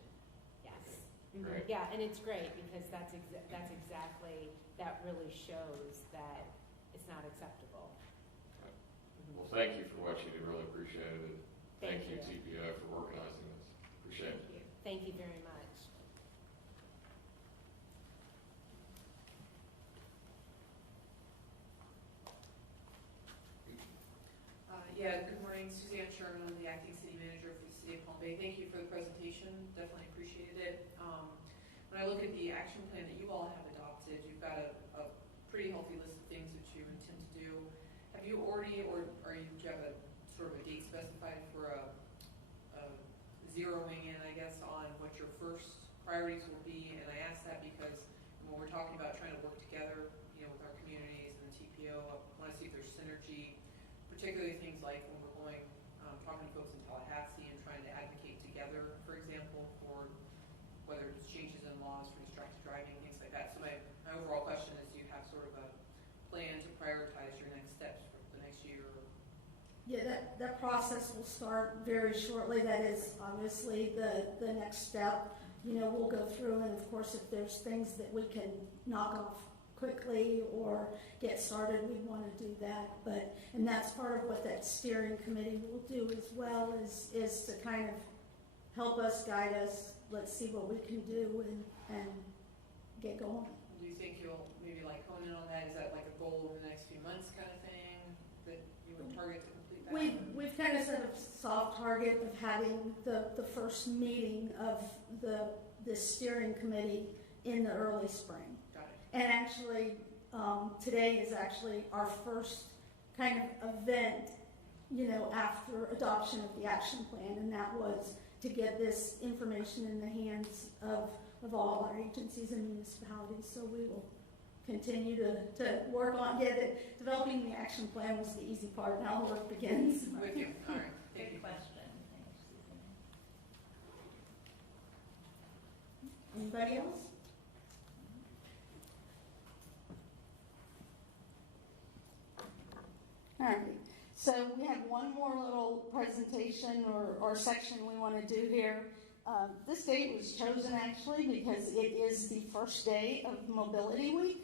Yes. Great. Yeah, and it's great, because that's exactly, that really shows that it's not acceptable. Okay. Well, thank you for what you did. Really appreciate it. Thank Thank you, you. TPO, for organizing this. Appreciate it. Thank you very much. Yeah, good morning. Suzanne Sherman, I'm the acting city manager for the city of Palm Bay. Thank you for the presentation. Definitely appreciated it. When I look at the action plan that you all have adopted, you've got a pretty healthy list of things that you intend to do. Have you already, or do you have a sort of a date specified for a zeroing in, I guess, on what your first priorities will be? And I ask that because when we're talking about trying to work together, you know, with our communities and the TPO, I want to see if there's synergy, particularly things like when we're going, talking to folks in Tallahassee and trying to advocate together, for example, for whether it's changes in laws for distracted driving, things like that. So my overall question is, do you have sort of a plan to prioritize your next steps for the next year? Yeah, that process will start very shortly. That is obviously the next step. You know, we'll go through, and of course, if there's things that we can knock off quickly or get started, we want to do that. And that's part of what that steering committee will do as well, is to kind of help us, guide us. Let's see what we can do and get going. Do you think you'll maybe like hone in on that? Is that like a goal over the next few months kind of thing that you would target to complete that? We've kind of set a soft target of having the first meeting of the steering committee in the early spring. Got it. And actually, today is actually our first kind of event, you know, after adoption of the action plan, and that was to get this information in the hands of all our agencies and municipalities. So we will continue to work on it. Developing the action plan was the easy part. Now the work begins. With you. All right. Thank you. Good question. Thanks, Susan. Anybody else? All right. So we have one more little presentation or section we want to do here. This date was chosen actually because it is the first day of Mobility Week,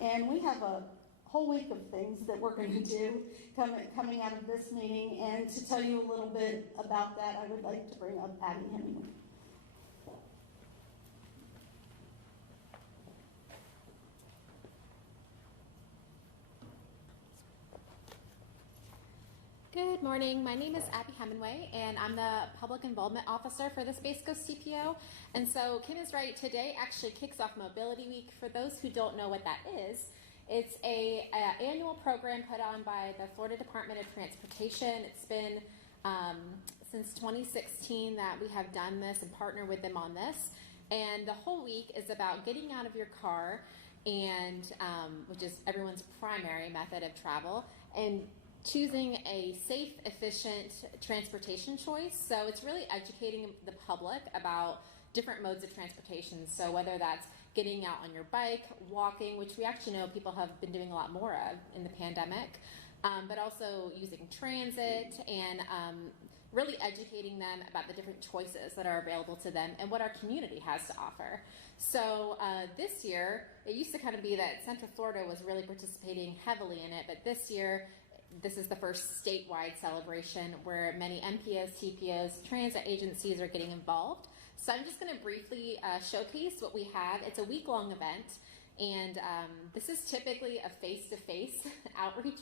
and we have a whole week of things that we're going to do coming out of this meeting. And to tell you a little bit about that, I would like to bring up Abby Hemingway. Good morning. My name is Abby Hemingway, and I'm the Public Involvement Officer for the Space Coast TPO. And so Kim is right. Today actually kicks off Mobility Week. For those who don't know what that is, it's a annual program put on by the Florida Department of Transportation. It's been since 2016 that we have done this and partnered with them on this. And the whole week is about getting out of your car, and which is everyone's primary method of travel, and choosing a safe, efficient transportation choice. So it's really educating the public about different modes of transportation. So whether that's getting out on your bike, walking, which we actually know people have been doing a lot more of in the pandemic, but also using transit and really educating them about the different choices that are available to them and what our community has to offer. So this year, it used to kind of be that Central Florida was really participating heavily in it, but this year, this is the first statewide celebration where many MPOs, TPOs, transit agencies are getting involved. So I'm just going to briefly showcase what we have. It's a week-long event, and this is typically a face-to-face outreach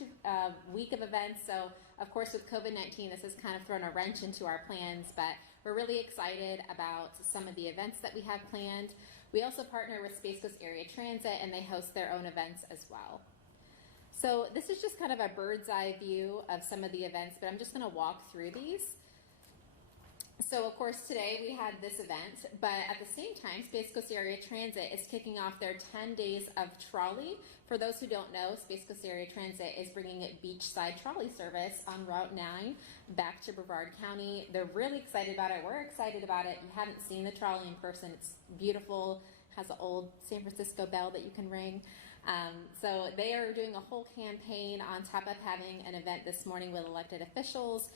week of events. So, of course, with COVID-19, this has kind of thrown a wrench into our plans, but we're really excited about some of the events that we have planned. We also partner with Space Coast Area Transit, and they host their own events as well. So this is just kind of a bird's eye view of some of the events, but I'm just going to walk through these. So of course today we had this event, but at the same time, Space Coast Area Transit is kicking off their 10 days of trolley. For those who don't know, Space Coast Area Transit is bringing it beachside trolley service on Route 9 back to Brevard County. They're really excited about it. We're excited about it. You haven't seen the trolley in person. It's beautiful. Has an old San Francisco bell that you can ring. So they are doing a whole campaign on top of having an event this morning with elected officials.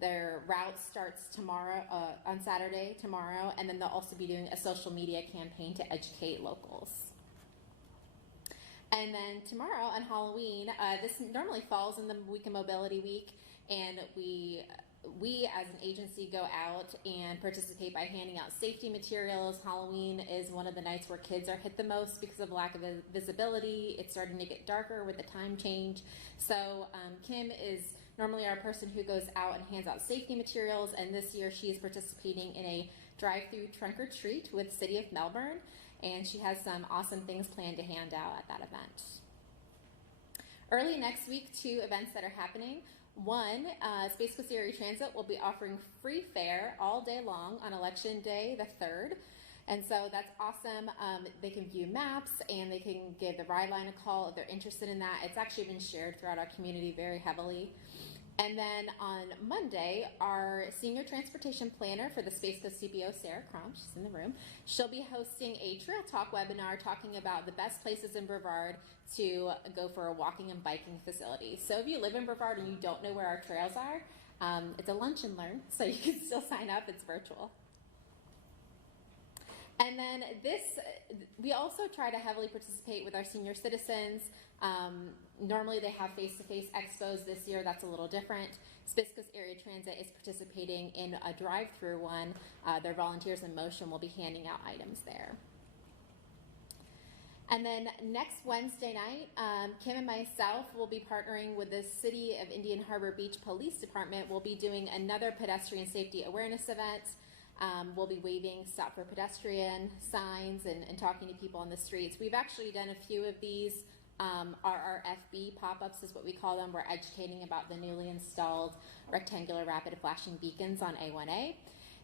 Their route starts tomorrow, on Saturday, tomorrow, and then they'll also be doing a social media campaign to educate locals. And then tomorrow on Halloween, this normally falls in the week of Mobility Week, and we as an agency go out and participate by handing out safety materials. Halloween is one of the nights where kids are hit the most because of lack of visibility. It's starting to get darker with the time change. So Kim is normally our person who goes out and hands out safety materials, and this year she is participating in a drive-through trunk or treat with City of Melbourne, and she has some awesome things planned to hand out at that event. Early next week, 2 events that are happening. One, Space Coast Area Transit will be offering free fare all day long on Election Day the 3rd. And so that's awesome. They can view maps and they can give the ride line a call if they're interested in that. It's actually been shared throughout our community very heavily. And then on Monday, our senior transportation planner for the Space Coast TPO, Sarah Crom, she's in the room, she'll be hosting a Trail Talk webinar talking about the best places in Brevard to go for a walking and biking facility. So if you live in Brevard and you don't know where our trails are, it's a lunch and learn, so you can still sign up. It's virtual. And then we also try to heavily participate with our senior citizens. Normally they have face-to-face expos. This year that's a little different. Space Coast Area Transit is participating in a drive-through one. Their Volunteers in Motion will be handing out items there. And then next Wednesday night, Kim and myself will be partnering with the City of Indian Harbor Beach Police Department. We'll be doing another pedestrian safety awareness event. We'll be waving stop for pedestrian signs and talking to people on the streets. We've actually done a few of these RRFB pop-ups is what we call them. We're educating about the newly installed rectangular rapid flashing beacons on A1A.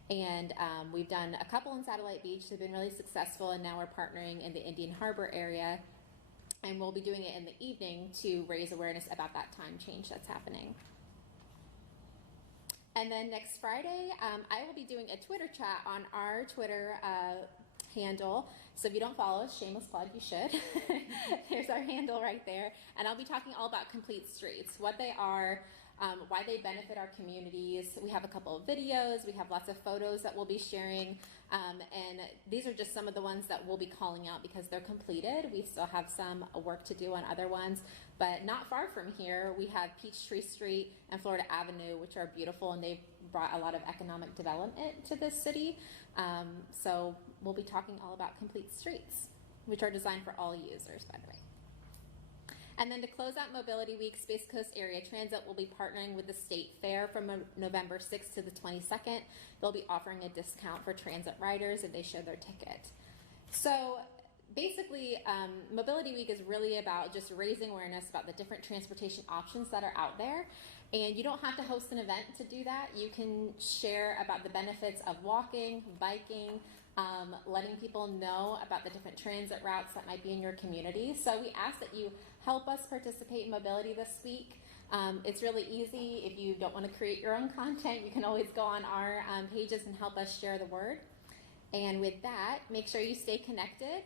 And we've done a couple in Satellite Beach. They've been really successful, and now we're partnering in the Indian Harbor area. And we'll be doing it in the evening to raise awareness about that time change that's happening. And then next Friday, I will be doing a Twitter chat on our Twitter handle. So if you don't follow us, shameless plug, you should. There's our handle right there. And I'll be talking all about complete streets, what they are, why they benefit our communities. We have a couple of videos. We have lots of photos that we'll be sharing. And these are just some of the ones that we'll be calling out because they're completed. We still have some work to do on other ones. But not far from here, we have Peachtree Street and Florida Avenue, which are beautiful, and they've brought a lot of economic development to this city. So we'll be talking all about complete streets, which are designed for all users, by the way. And then to close out Mobility Week, Space Coast Area Transit will be partnering with the State Fair from November 6th to the 22nd. They'll be offering a discount for transit riders if they show their ticket. So basically, Mobility Week is really about just raising awareness about the different transportation options that are out there. And you don't have to host an event to do that. You can share about the benefits of walking, biking, letting people know about the different transit routes that might be in your community. So we ask that you help us participate in mobility this week. It's really easy. If you don't want to create your own content, you can always go on our pages and help us share the word. And with that, make sure you stay connected.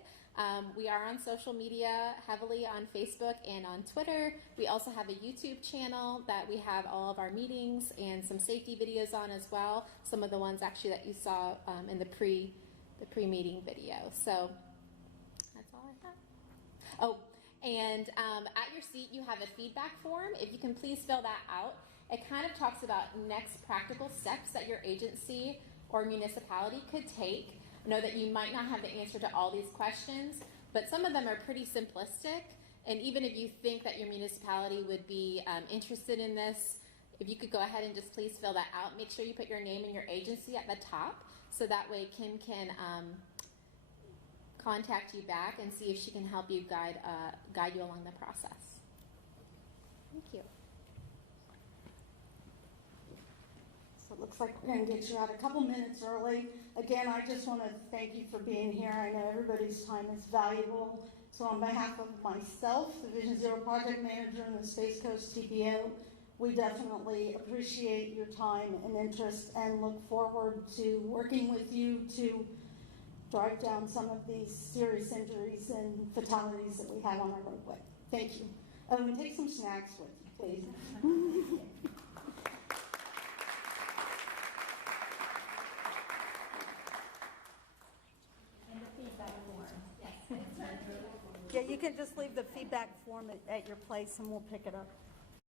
We are on social media heavily on Facebook and on Twitter. We also have a YouTube channel that we have all of our meetings and some safety videos on as well. Some of the ones actually that you saw in the pre-meeting video. So that's all I have. Oh, and at your seat you have a feedback form. If you can please fill that out. It kind of talks about next practical steps that your agency or municipality could take. I know that you might not have the answer to all these questions, but some of them are pretty simplistic. And even if you think that your municipality would be interested in this, if you could go ahead and just please fill that out. Make sure you put your name and your agency at the top, so that way Kim can contact you back and see if she can help you guide you along the process. Thank you. So it looks like we're going to get you out a couple minutes early. Again, I just want to thank you for being here. I know everybody's time is valuable. So on behalf of myself, the Vision Zero Project Manager and the Space Coast TPO, we definitely appreciate your time and interest and look forward to working with you to drive down some of these serious injuries and fatalities that we have on our roadway. Thank you. Oh, and take some snacks with you, please. And the feedback form. Yes. Yeah, you can just leave the feedback form at your place and we'll pick it up.